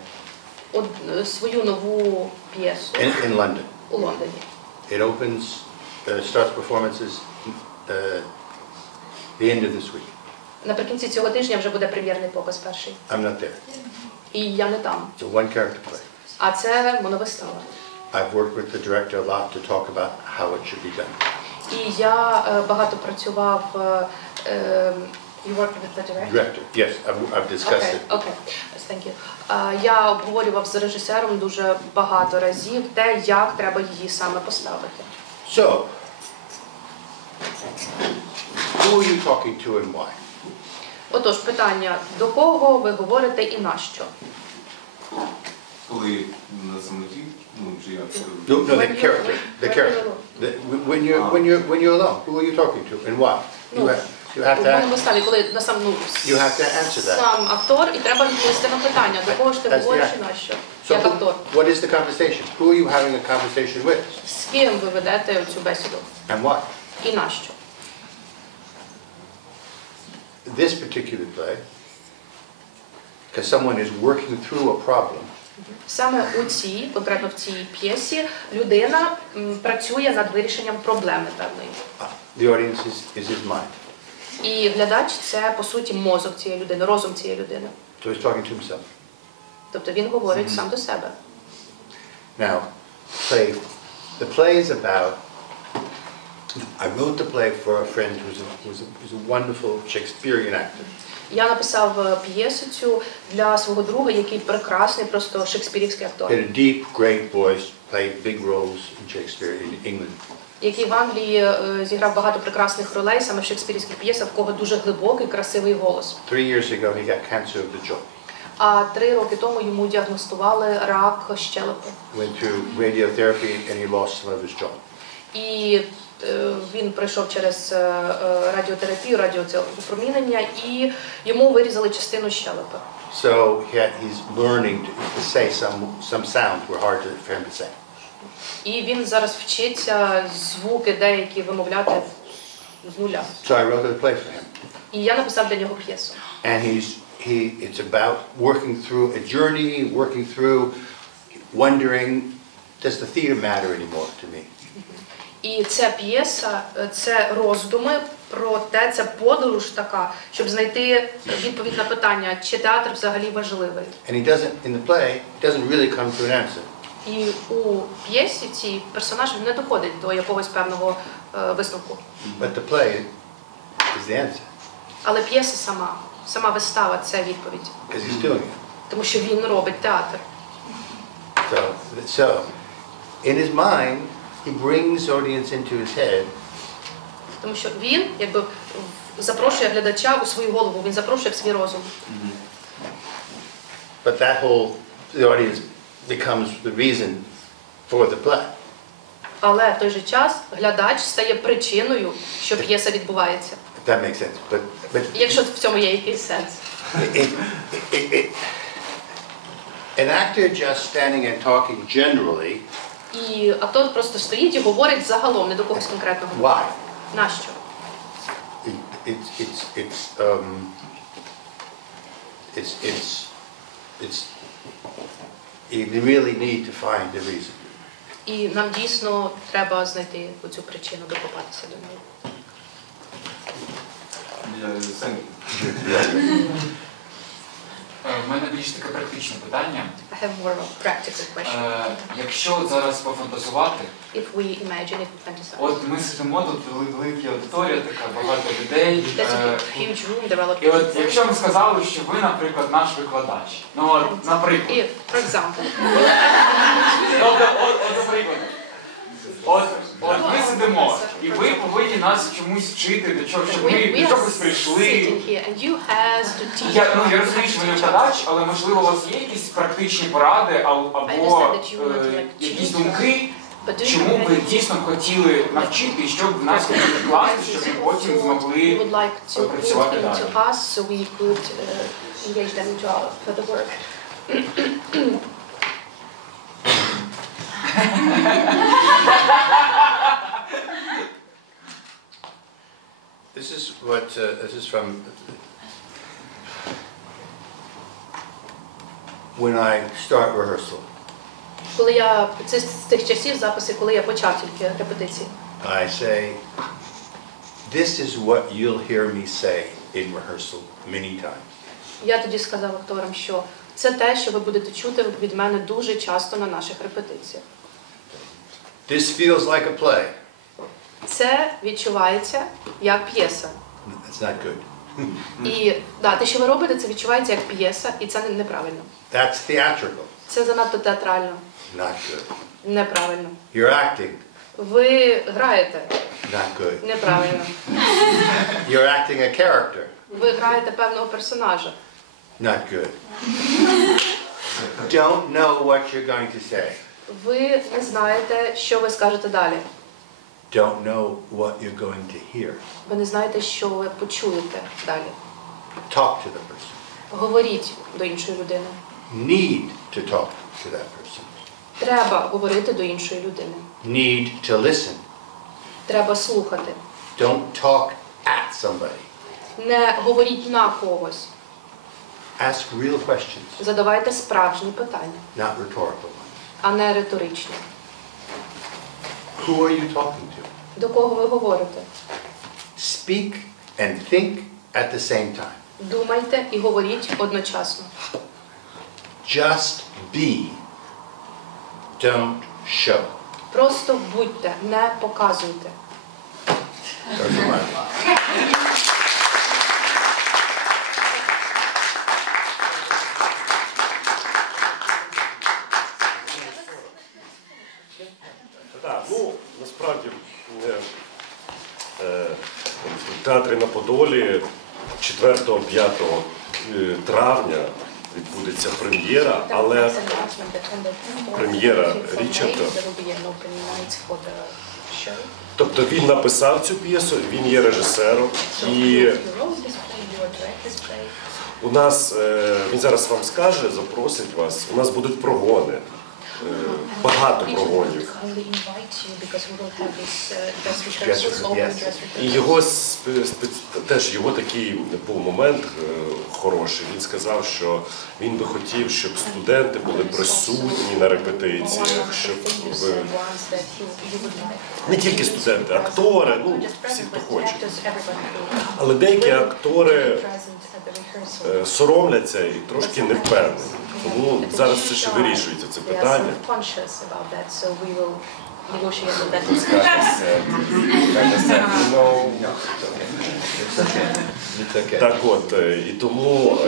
свою нову п'єсу in London. У Лондоні. It opens, starts performances the end of this week. Наприкінці цього тижня вже буде прем'єрний показ перший. I'm not there. І я не там. It's a one-character play. А це моновистава. I've worked with the director a lot to talk about how it should be done. І я багато працював. You worked with the director? Director, yes, I've discussed it. Okay, thank you. Я обговорював з режисером дуже багато разів те, як треба її саме поставити. So, who are you talking to and why? Отож, питання, до кого ви говорите і на що? Коли на самоті, ну, чи як? No, the character. When you're alone, who are you talking to and why? You have У to, виставі, коли you have to answer that. сам актор, і треба відповісти на питання, до кого ж ти That's the говориш act. і на що, So як актор. what is the conversation? Who are you having a conversation with? З ким ви ведете цю бесіду? And what? І на що? This particular play, because someone is working through a problem, Саме у цій, конкретно в цій п'єсі, людина працює над вирішенням проблеми певної. the audience is his mind. І глядач – це, по суті, мозок цієї людини, розум цієї людини. So he's talking to himself. Тобто він говорить сам до себе. Now, the play is about, I wrote the play for a friend who's a wonderful Shakespearean actor. Я написав п'єсу цю для свого друга, який прекрасний, просто шекспірівський актор. He had a deep, great voice, played big roles in Shakespeare in England. Який в Англії зіграв багато прекрасних ролей, саме в шекспірівських п'єсах, в кого дуже глибокий, красивий голос. 3 years ago, he got cancer of the jaw. А 3 роки тому йому діагностували рак щелепи. Went through radiotherapy and he lost some of his jaw. І він пройшов через радіотерапію, радіопромінення, і йому вирізали частину щелепи. So he's learning to say some sounds were hard for him to say. І він зараз вчиться звуки деякі вимовляти з нуля. So I wrote a play for him. І я написав для нього п'єсу. And it's about working through a journey, working through wondering, does the theater matter anymore to me? І ця п'єса – це роздуми про те, це подорож така, щоб знайти відповідь на питання, чи театр взагалі важливий. And he doesn't, in the play, he doesn't really come to an answer. І у п'єсі цій персонаж не доходить до якогось певного висновку. But the play is the answer. Але п'єса сама вистава – це відповідь. Because he's doing it. Тому що він робить театр. So, in his mind, he brings audience into his head. Тому що він, якби, запрошує глядача у свою голову, він запрошує в свій розум. But the audience becomes the reason for the play. Але в той же час глядач стає причиною, що п'єса відбувається. If that makes sense. But Якщо в цьому є якийсь сенс. An actor just standing and talking generally. І актор просто стоїть і говорить загалом, не до когось конкретного. Why? Нащо? You really need to find the reason. І нам дійсно треба знайти оцю причину, докопатися до неї. В мене більш таке практичне питання. I have more of a practical question. Якщо зараз пофантазувати, If we imagine it fantasize. от ми сидимо тут, велика аудиторія, така багато людей. There's a huge room, there are a lot І of от якщо ми сказали, що ви, наприклад, наш викладач. Ну от, наприклад. If, for example. Тобто, от, наприклад. От ми сидимо, і ви повинні нас чомусь вчити, до чого, щоб ми до чогось прийшли. Я розумію, що ви не викладач, але можливо у вас є якісь практичні поради або якісь думки, чому ви дійсно хотіли навчити, і щоб в нас хотіли класти, щоб ми потім змогли працювати далі. This is from when I start rehearsal. Коли я, це з тих часів записи, коли я почав тільки репетиції. I say, this is what you'll hear me say in rehearsal many times. Я тоді сказав акторам, що це те, що ви будете чути від мене дуже часто на наших репетиціях. This feels like a play. Це відчувається як п'єса. That's not good. І те, що ви робите, це відчувається як п'єса, і це неправильно. That's theatrical. Це занадто театрально. Not good. Неправильно. You're acting. Ви граєте. Not good. Неправильно. You're acting a character. Ви граєте певного персонажа. Not good. Don't know what you're going to say. Ви не знаєте, що ви скажете далі. don't know what you're going to hear. Ви не знаєте, що ви почуєте далі. Talk to the person. Говоріть до іншої людини. Need to talk to that person. Треба говорити до іншої людини. Need to listen. Треба слухати. Don't talk at somebody. Не говоріть на когось. Ask real questions, Задавайте справжні питання, not rhetorical ones. а не риторичні. Who are you talking to? До кого ви говорите? Speak and think at the same time. Думайте і говоріть одночасно. Just be. Don't show. Просто будьте, не показуйте. Those are my Так, ну, насправді, в театрі на Подолі 4-5 травня відбудеться прем'єра, але прем'єра Річарда. Тобто він написав цю п'єсу, він є режисером, і у нас, він зараз вам скаже, запросить вас, у нас будуть прогони. Багато прогонів. І його теж його такий був момент хороший. Він сказав, що він би хотів, щоб студенти були присутні на репетиціях, щоб не тільки студенти, актори, ну всі, хто хоче. Але деякі актори соромляться і трошки не впевнені. Тому зараз це ще вирішується, це питання. Так от, і тому,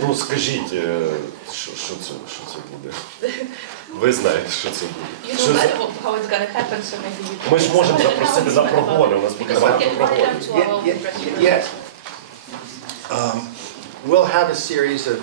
ну скажіть, що це буде? Ви знаєте, що це буде. Ми ж можемо запросити на прогони, у нас буде багато прогонів. Yes. We'll have a series of